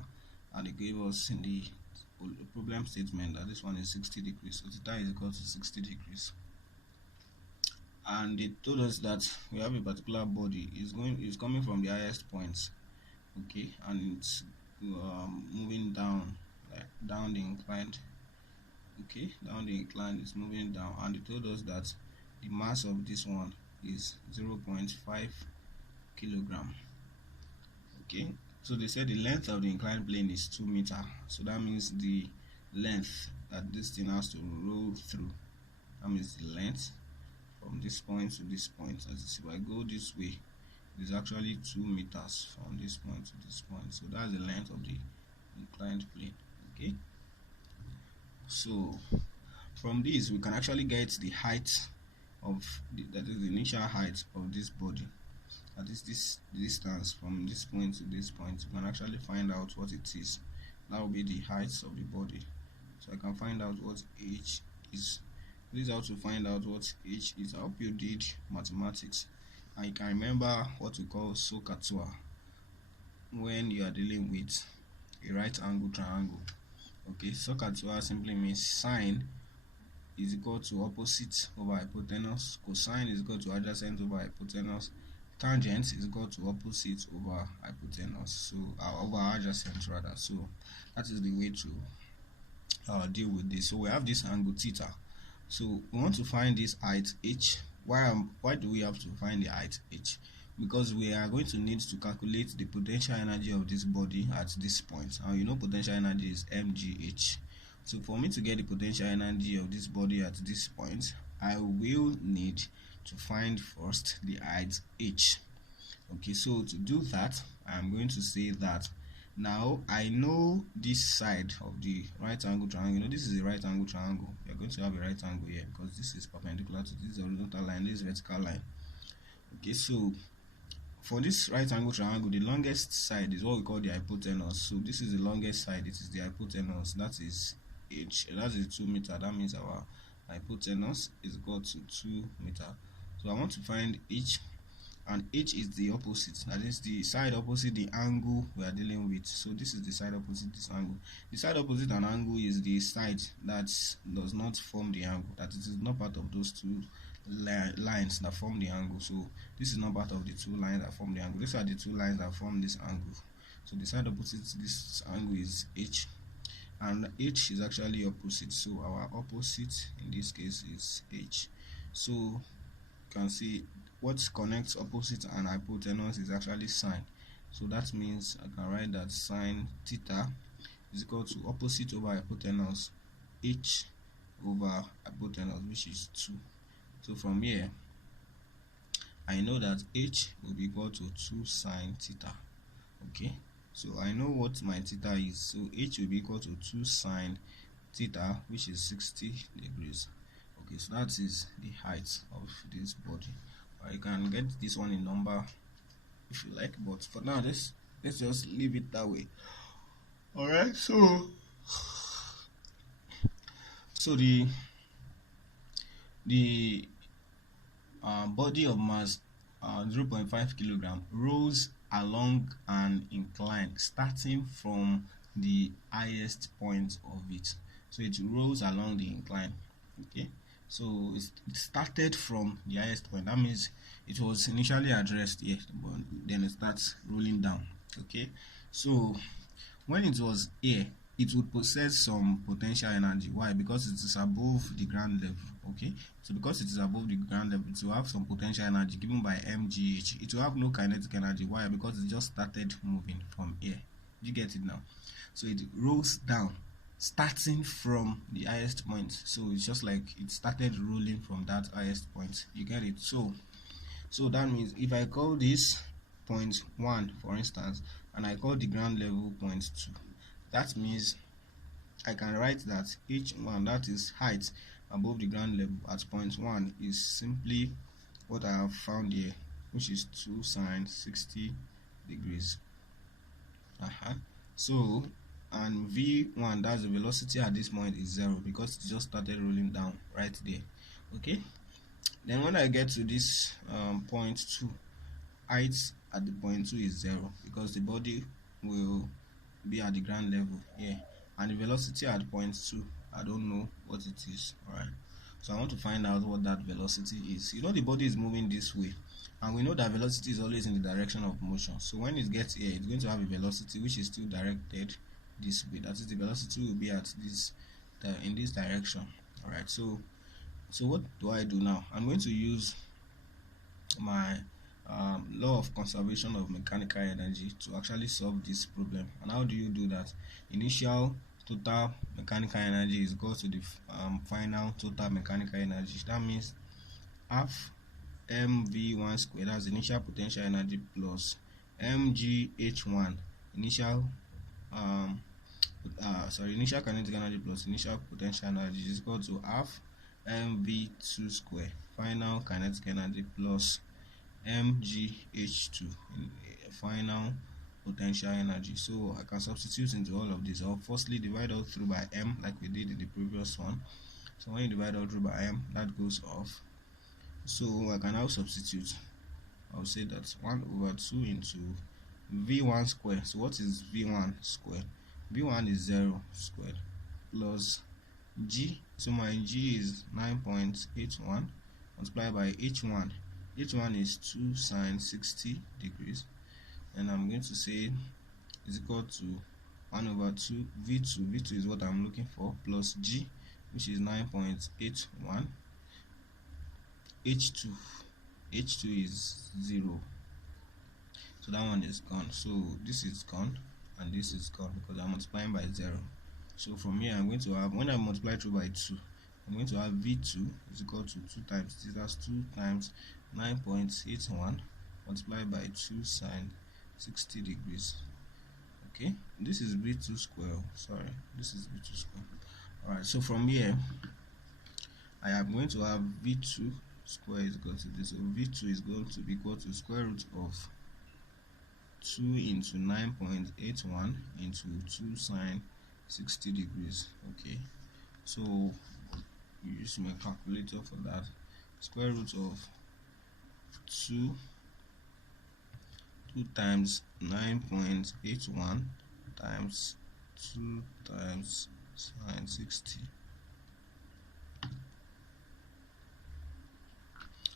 and they gave us in the problem statement that this one is 60 degrees. So theta is equal to 60 degrees. And they told us that we have a particular body is coming from the highest points, okay, and it's moving down, like down the inclined, okay, down the incline, it's moving down, and they told us that the mass of this one is 0.5 kilogram. Okay, so they said the length of the inclined plane is 2 meters. So that means the length that this thing has to roll through, that means the length from this point to this point. As you see, if I go this way, it is actually 2 meters from this point to this point. So that's the length of the inclined plane. Okay, so from this we can actually get the height of that is the initial height of this body. That is this distance from this point to this point. You can actually find out what it is. That will be the height of the body. So I can find out what h is. This is how to find out what h is. I hope you did mathematics and you can remember what we call SOHCAHTOA when you are dealing with a right angle triangle. Okay, SOHCAHTOA simply means sine is equal to opposite over hypotenuse, cosine is equal to adjacent over hypotenuse, tangent is equal to opposite over hypotenuse, so over adjacent rather. So that is the way to deal with this. So we have this angle theta. So we want to find this height h. Why do we have to find the height h? Because we are going to need to calculate the potential energy of this body at this point. And you know potential energy is mgh. So for me to get the potential energy of this body at this point, I will need to find first the height h. Okay, so to do that, I'm going to say that now I know this side of the right angle triangle. You know, this is a right angle triangle. You're going to have a right angle here because this is perpendicular to this horizontal line, this vertical line. Okay, so for this right angle triangle, the longest side is what we call the hypotenuse. So this is the longest side, it is the hypotenuse, that is h, that is 2 meters. That means our hypotenuse is equal to 2 meters. So I want to find h, and h is the opposite, that is the side opposite the angle we are dealing with. So this is the side opposite this angle. The side opposite an angle is the side that does not form the angle, that it is not part of those two lines that form the angle. So this is not part of the two lines that form the angle. These are the two lines that form this angle. So the side opposite this angle is h, and h is actually opposite, so our opposite in this case is h. So you can see what connects opposite and hypotenuse is actually sine. So that means I can write that sine theta is equal to opposite over hypotenuse h over hypotenuse, which is 2. So from here I know that h will be equal to 2 sine theta. Okay, so I know what my theta is. So h will be equal to 2 sine theta, which is 60 degrees. Okay, so that is the height of this body. You can get this one in number if you like, but for now let's just leave it that way. Alright, so So the body of mass 0.5 kilogram rolls along an incline starting from the highest point of it. So it rolls along the incline. Okay, so it started from the highest point. That means it was initially addressed here, but then it starts rolling down. Okay, so when it was here, it would possess some potential energy. Why? Because it is above the ground level. Okay, so because it is above the ground level, it will have some potential energy given by mgh. It will have no kinetic energy. Why? Because it just started moving from here. You get it now? So it rolls down starting from the highest point. So it's just like it started rolling from that highest point. You get it? So that means if I call this point 1, for instance, and I call the ground level point 2, that means I can write that h1, that is height above the ground level at point 1, is simply what I have found here, which is 2 sine 60 degrees. So, and v1, that's the velocity at this point, is 0 because it just started rolling down right there. Okay, then when I get to this point 2, height at the point 2 is 0 because the body will be at the ground level here, and the velocity at point 2, I don't know what it is. Alright, so I want to find out what that velocity is. You know, the body is moving this way, and we know that velocity is always in the direction of motion. So when it gets here, it's going to have a velocity which is still directed this way. That is, the velocity will be at this in this direction. Alright, so what do I do now? I'm going to use my law of conservation of mechanical energy to actually solve this problem. And how do you do that? Initial total mechanical energy is equal to the final total mechanical energy. That means half mv1 squared, that's initial potential energy, plus mgh1, initial initial kinetic energy plus initial potential energy, is equal to half mv2 square, final kinetic energy, plus mgh2, final potential energy. So I can substitute into all of this. I'll firstly divide all through by m, like we did in the previous one. So when you divide all through by m, that goes off. So I can now substitute. I'll say that 1 over 2 into v1 square. So what is v1 square? v1 is 0 squared, plus g. So my g is 9.81 multiplied by h1. h1 is 2 sine 60 degrees, and I'm going to say is equal to 1 over 2 v2. v2 is what I'm looking for, plus g, which is 9.81. h2 is 0, so that one is gone. So this is gone and this is gone because I'm multiplying by 0. So from here I'm going to have, when I multiply through by 2, I'm going to have v2 is equal to 2 times this, that's 2 times 9.81 multiplied by 2 sine 60 degrees. Okay, this is v2 square. Sorry, this is v2 square. Alright, so from here I am going to have v2 square is equal to this. So v2 is going to be equal to square root of 2 into 9.81 into 2 sine 60 degrees. Okay, so you use my calculator for that. Square root of 2 times 9.81 times 2 times sine 60.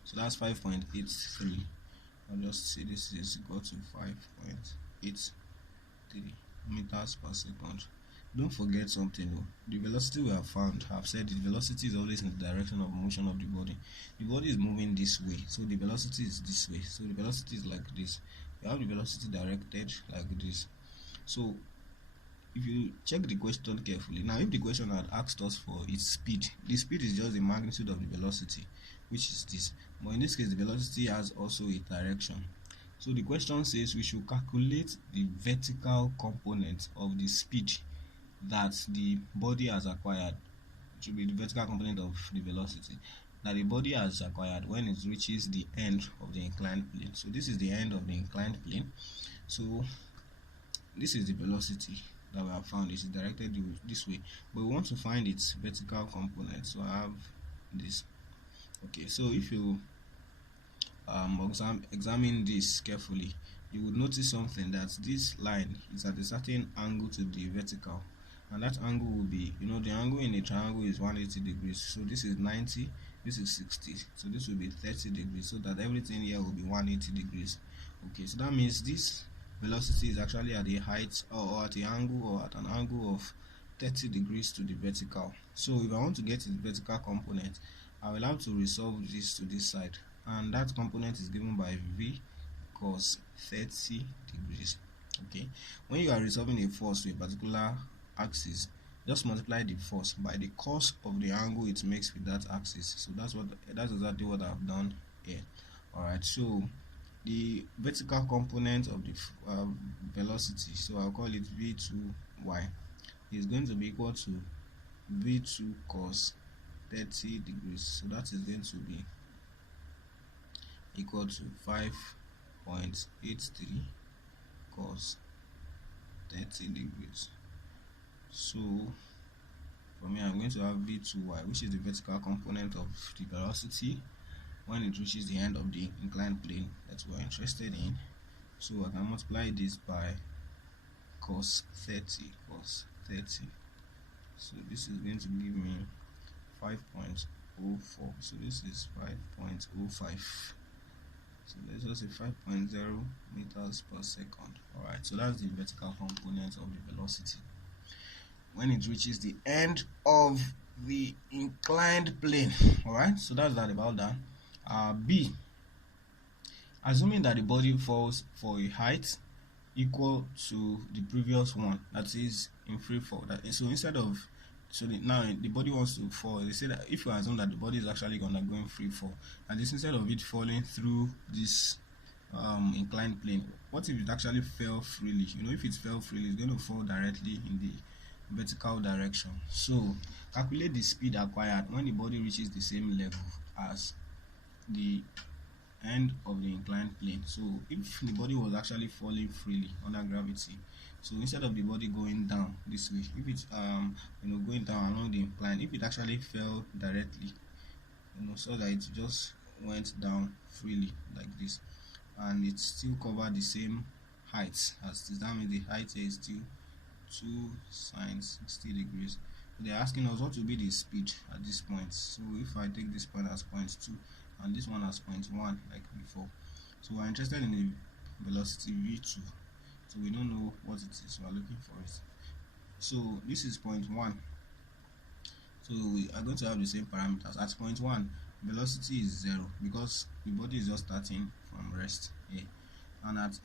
So that's 5.83. I'll just say this is equal to 5.83 meters per second. Don't forget something though. The velocity we have found, I've said the velocity is always in the direction of motion of the body. The body is moving this way, so the velocity is this way. So the velocity is like this. You have the velocity directed like this. So if you check the question carefully, now if the question had asked us for its speed, the speed is just the magnitude of the velocity, which is this. But in this case, the velocity has also a direction. So the question says we should calculate the vertical component of the speed that the body has acquired. It should be the vertical component of the velocity that the body has acquired when it reaches the end of the inclined plane. So this is the end of the inclined plane. So this is the velocity that we have found. This is directed this way, but we want to find its vertical component. So I have this. Okay, so if you examine this carefully, you would notice something, that this line is at a certain angle to the vertical, and that angle will be, the angle in a triangle is 180 degrees. So this is 90, this is 60, so this will be 30 degrees, so that everything here will be 180 degrees. Okay, so that means this velocity is actually at a height, or at an angle of 30 degrees to the vertical. So if I want to get its vertical component, I will have to resolve this to this side, and that component is given by v cos 30 degrees. Okay, when you are resolving a force to a particular axis, just multiply the force by the cos of the angle it makes with that axis. So that's exactly what I've done here. Alright, so the vertical component of the velocity, so I'll call it v2y, is going to be equal to v2 cos 30 degrees. So that is going to be equal to 5.83 cos 30 degrees. So from here I'm going to have v2y, which is the vertical component of the velocity when it reaches the end of the inclined plane that we're interested in. So I can multiply this by cos 30. So this is going to give me 5.04. So this is 5.05. So let's just say 5.0 meters per second. Alright, so that's the vertical component of the velocity when it reaches the end of the inclined plane. Alright, so that's that about that. B, assuming that the body falls for a height equal to the previous one, that is in free fall. So instead of, now the body wants to fall, they say that if you assume that the body is actually gonna go in free fall, and this, instead of it falling through this inclined plane, what if it actually fell freely? If it fell freely, it's going to fall directly in the vertical direction. So calculate the speed acquired when the body reaches the same level as the end of the inclined plane. So if the body was actually falling freely under gravity, so instead of the body going down this way, if it's going down along the incline, if it actually fell directly, so that it just went down freely like this, and it still covered the same height as this, that means the height here is still 2 sine 60 degrees. So they're asking us what will be the speed at this point. So if I take this point as 0.2 and this one as 0.1 like before, so we're interested in the velocity v2, so we don't know what it is, so we're looking for it. So this is 0.1, so we are going to have the same parameters. At 0.1, velocity is 0 because the body is just starting from rest here, and at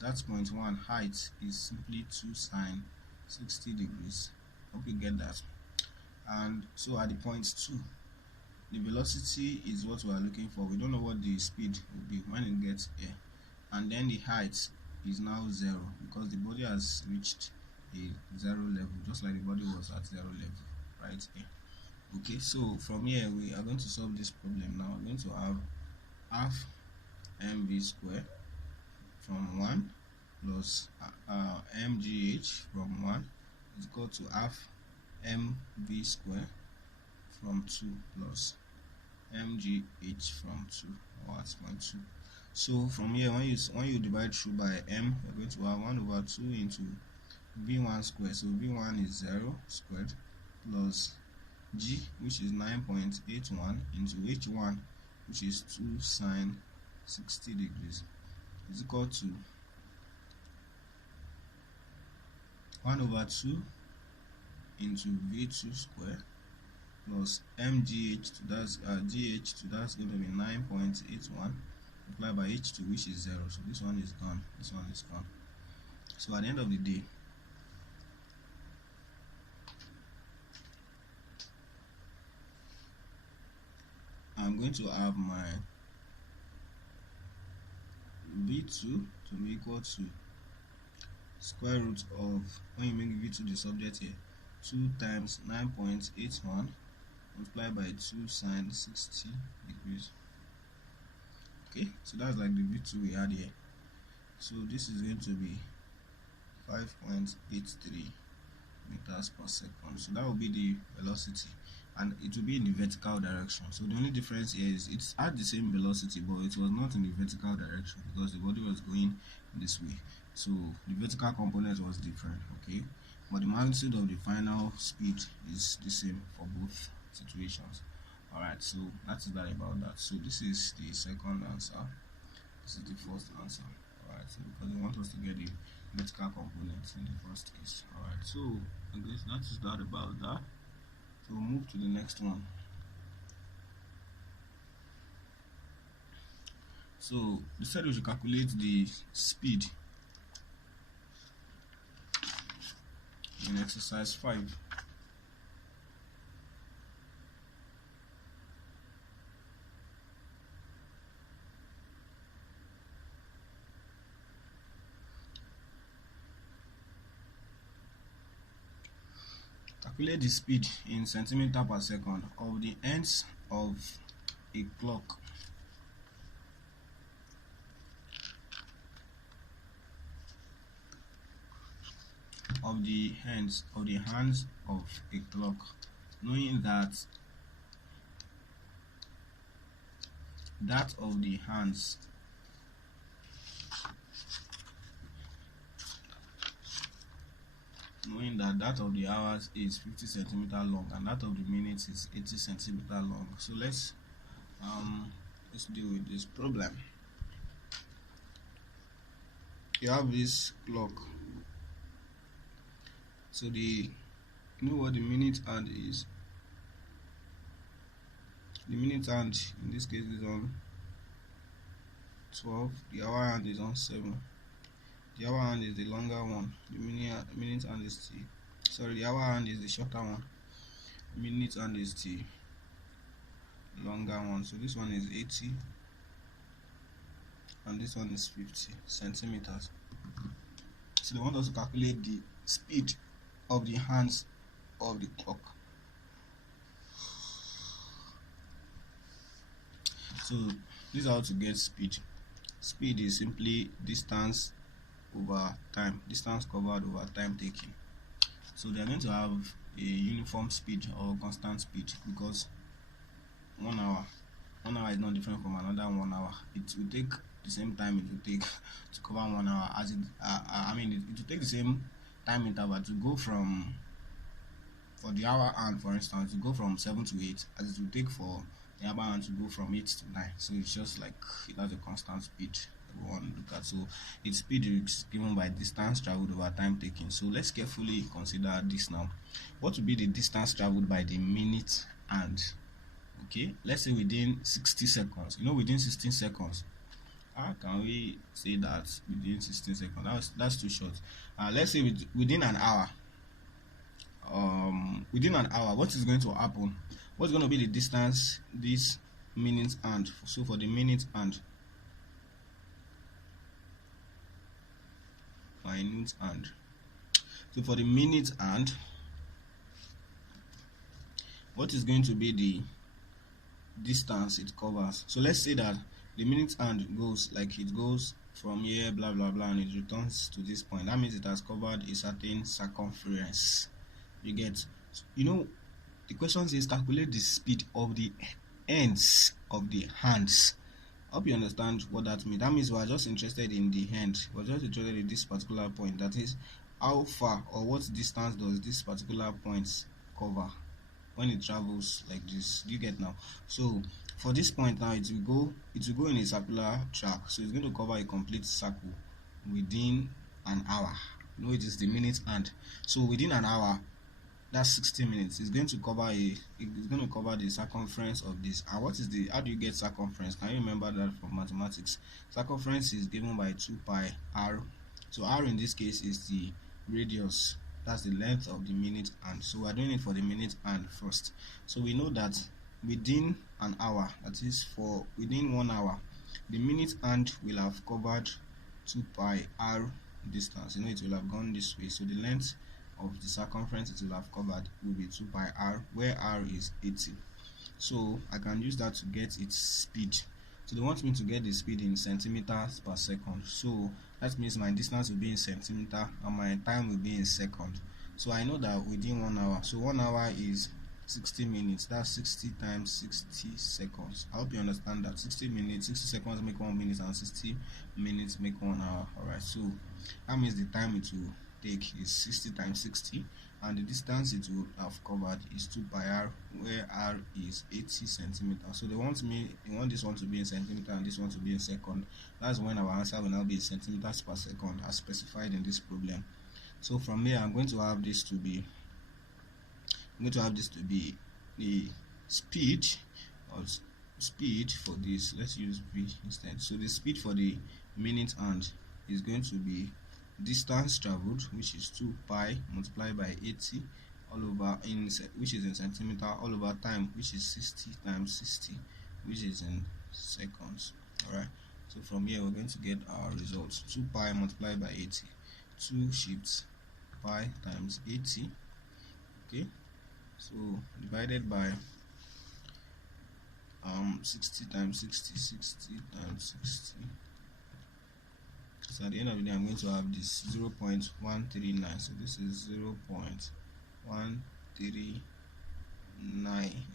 that's 0.1, height is simply 2 sine 60 degrees. Hope you get that. And so at the point 2, the velocity is what we are looking for. We don't know what the speed will be when it gets here, and then the height is now 0 because the body has reached a 0 level, just like the body was at 0 level right here. Okay, so from here we are going to solve this problem. Now we're going to have half mv square from 1 plus mgh from 1 is equal to half mv square from 2 plus mgh from 2, or at 0.2. So from here, when you divide through by m, you're going to have 1 over 2 into v1 squared. So v1 is 0 squared plus g, which is 9.81, into h1, which is 2 sine 60 degrees, is equal to 1 over 2 into v2 square plus mgh to that's gh to that's going to be 9.81 multiplied by h2, which is 0. So this one is gone, this one is gone. So at the end of the day, I'm going to have my v2 to be equal to square root of, when you make v2 the subject here, 2 times 9.81 multiplied by 2 sine 60 degrees. Okay, so that's like the v2 we had here. So this is going to be 5.83 meters per second. So that will be the velocity, and it will be in the vertical direction. So the only difference here is it's at the same velocity, but it was not in the vertical direction because the body was going this way. So the vertical component was different, okay, but the magnitude of the final speed is the same for both situations. All right, so that is that about that. So this is the second answer, this is the first answer. All right, so because they want us to get the vertical components in the first case. All right, so I guess that is that about that. So we'll move to the next one. So they said we should calculate the speed in exercise 5. Calculate the speed in centimeter per second of the ends of a clock of the hands of a clock, knowing that of the hands of the hours is 50 centimeter long and that of the minutes is 80 centimeter long. So let's deal with this problem. You have this clock, so you know what the minute hand is. The minute hand in this case is on 12, the hour hand is on 7. The hour hand is the longer one, the minute hand is the hour hand is the shorter one, minute hand is the longer one. So this one is 80 and this one is 50 centimeters. So they want us to calculate the speed of the hands of the clock. So this is how to get speed. Speed is simply distance over time, distance covered over time taken. So they are going to have a uniform speed or constant speed because 1 hour is not different from another 1 hour. It will take the same time it will take to cover 1 hour as it will take the same time interval to go from, for the hour hand for instance, to go from 7 to 8 as it will take for the hour hand to go from 8 to 9. So it's just like it has a constant speed that we want to look at. So its speed is given by distance traveled over time taken. So let's carefully consider this now. What would be the distance traveled by the minute hand? Okay, let's say within 60 seconds. Within 16 seconds. How can we say that within 16 seconds? That's too short. Let's say within an hour. Within an hour, what is going to happen? What's going to be the distance this minute hand? So for the minute hand, so for the minute hand, what is going to be the distance it covers? So let's say that the minute hand goes from here, blah blah blah, and it returns to this point. That means it has covered a certain circumference. You get, the question says calculate the speed of the ends of the hands. I hope you understand what that means. That means we are just interested in the hand. We're just interested in this particular point. That is, how far or what distance does this particular point cover when it travels like this? Do you get now? So for this point now, it will go in a circular track. So it's going to cover a complete circle within an hour. It is the minute hand. So within an hour, that's 60 minutes. It's going to cover the circumference of this. And how do you get circumference? Can you remember that from mathematics? Circumference is given by 2 pi r. So r in this case is the radius, that's the length of the minute hand. So we're doing it for the minute hand first. So we know that within an hour, that is for within 1 hour, the minute hand will have covered 2 pi r distance. It will have gone this way. So the length of the circumference it will have covered will be 2 pi r, where r is 80. So I can use that to get its speed. So they want me to get the speed in centimeters per second. So That means my distance will be in centimeter and my time will be in second. So I know that within 1 hour, so 1 hour is 60 minutes. That's 60 times 60 seconds. I hope you understand that 60 minutes, 60 seconds make 1 minute, and 60 minutes make 1 hour. Alright, so that means the time it will take is 60 times 60, and the distance it will have covered is 2 pi r, where r is 80 centimeters. So they want this one to be in centimeter and this one to be in second. That's when our answer will now be in centimeters per second as specified in this problem. So from here I'm going to have this to be the speed for this. Let's use v instead. So the speed for the minute hand is going to be distance traveled, which is 2 pi multiplied by 80 all over which is in centimeter, all over time, which is 60 times 60, which is in seconds. Alright, so from here we're going to get our results. 2 pi multiplied by 80, 2 shifts pi times 80, okay, so divided by 60 times 60, 60 times 60. So at the end of the day I'm going to have this 0.139. so this is 0.139,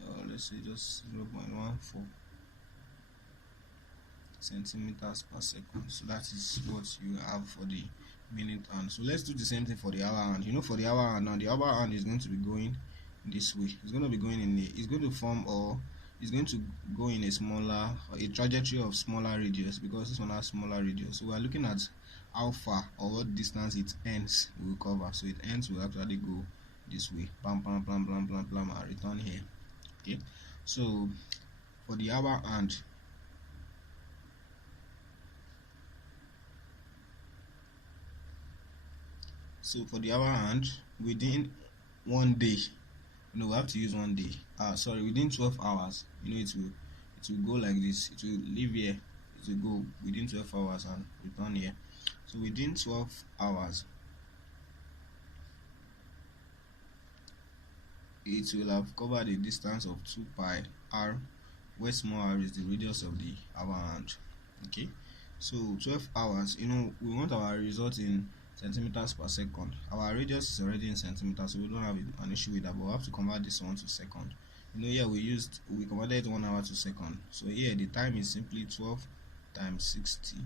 or let's say just 0.14 centimeters per second. So that is what you have for the minute hand. So let's do the same thing for the hour hand. For the hour hand now, the hour hand is going to be going this way. It's going to be going it's going to form, or it's going to go in a trajectory of smaller radius, because this one has smaller radius. So we are looking at how far or what distance it ends will cover. So it ends will actually go this way, bam bam bam bam bam bam, and return here. Okay, so for the hour hand, within 1 day, we have to use 1 day. Within 12 hours, it will go like this. It will leave here, it will go within 12 hours and return here. So within 12 hours, it will have covered a distance of 2 pi r, where small r is the radius of the hour hand. Okay, so 12 hours, we want our result in centimeters per second. Our radius is already in centimeters, so we don't have an issue with that, but we have to convert this one to second. Here we converted 1 hour to second. So here the time is simply 12 times 60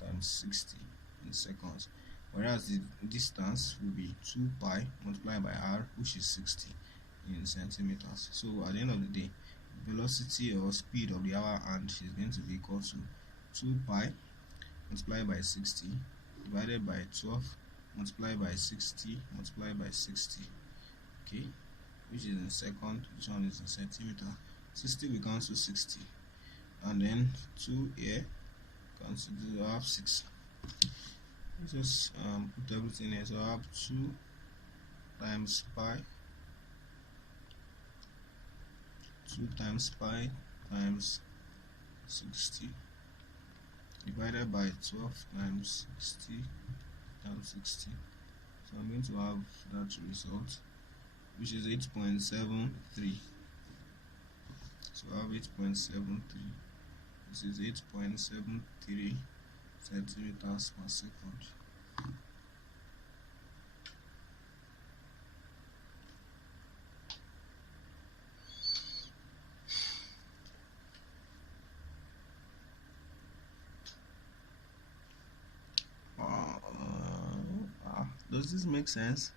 times 60 in seconds, whereas the distance will be 2 pi multiplied by r, which is 60 in centimeters. So at the end of the day, velocity or speed of the hour hand is going to be equal to 2 pi multiplied by 60 divided by 12 multiplied by 60 multiplied by 60, okay, which is in second. This one is in centimeter. 60 we cancel 60, and then 2 here cancel, I have 6. Let's just put everything here. So I have 2 times pi, 2 times pi times 60 divided by 12 times 60 times 60. So I'm going to have that result, which is 8.73. So I have 8.73. This is 8.73 centimeters per second. Does this make sense?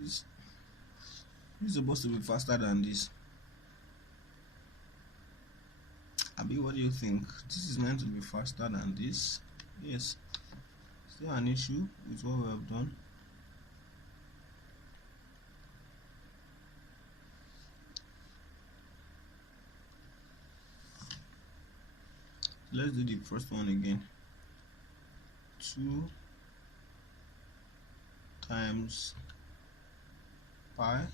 This is supposed to be faster than this. Abi, what do you think? This is meant to be faster than this? Yes. Is there an issue with what we have done? Let's do the first one again. 2 times pi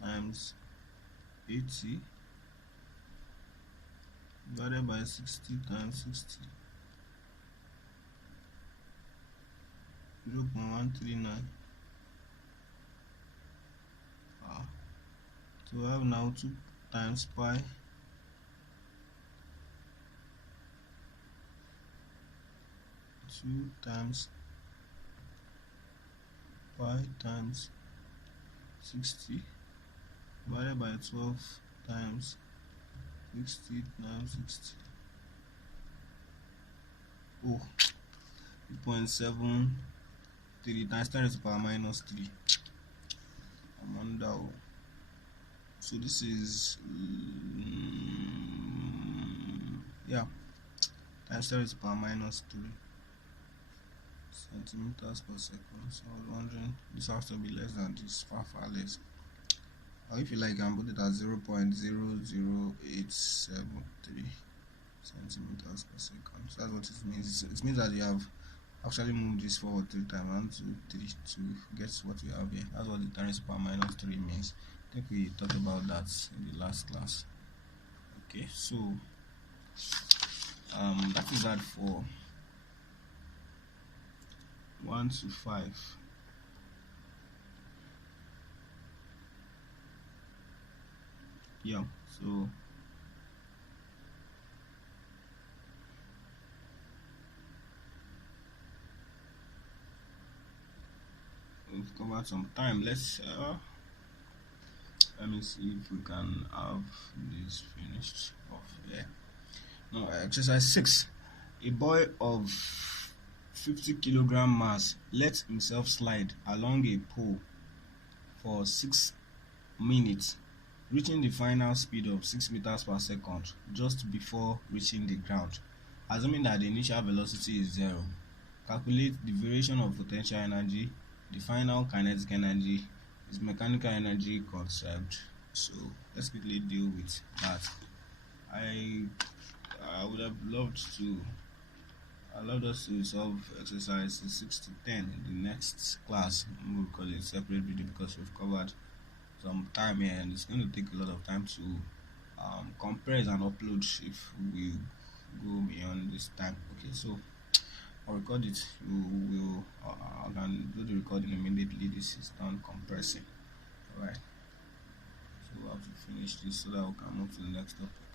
times 80 divided by 60 times 60, 0.139. So we have now 2 times pi 2 times y times 60 divided by 12 times 60 times 60. Oh, 0.73 times 10 to the power minus 3. I'm on that. So this is yeah, times 10 to the power minus 3 centimeters per second. So I was wondering, this has to be less than this, far less. Or if you like, you can put it at 0.00873 centimeters per second. So that's what it means. It means that you have actually moved this forward 3 times. 1, 2, 3 to get what we have here. That's what the 10 to the power minus 3 means. I think we talked about that in the last class. Okay, so that is that for 1 to 5. Yeah, so we've covered some time. Let me see if we can have this finished off here. Now, exercise 6. A boy of 50 kilogram mass lets himself slide along a pole for 6 minutes, reaching the final speed of 6 meters per second just before reaching the ground. Assuming that the initial velocity is 0, calculate the variation of potential energy, the final kinetic energy, its mechanical energy conserved. So let's quickly deal with that. I would have loved us to solve exercises 6 to 10 in the next class. We'll call it a separate video because we've covered some time here and it's going to take a lot of time to compress and upload if we go beyond this time. Okay, so I'll record it. I can do the recording immediately this is done compressing. Alright, so we'll have to finish this so that we can move to the next topic.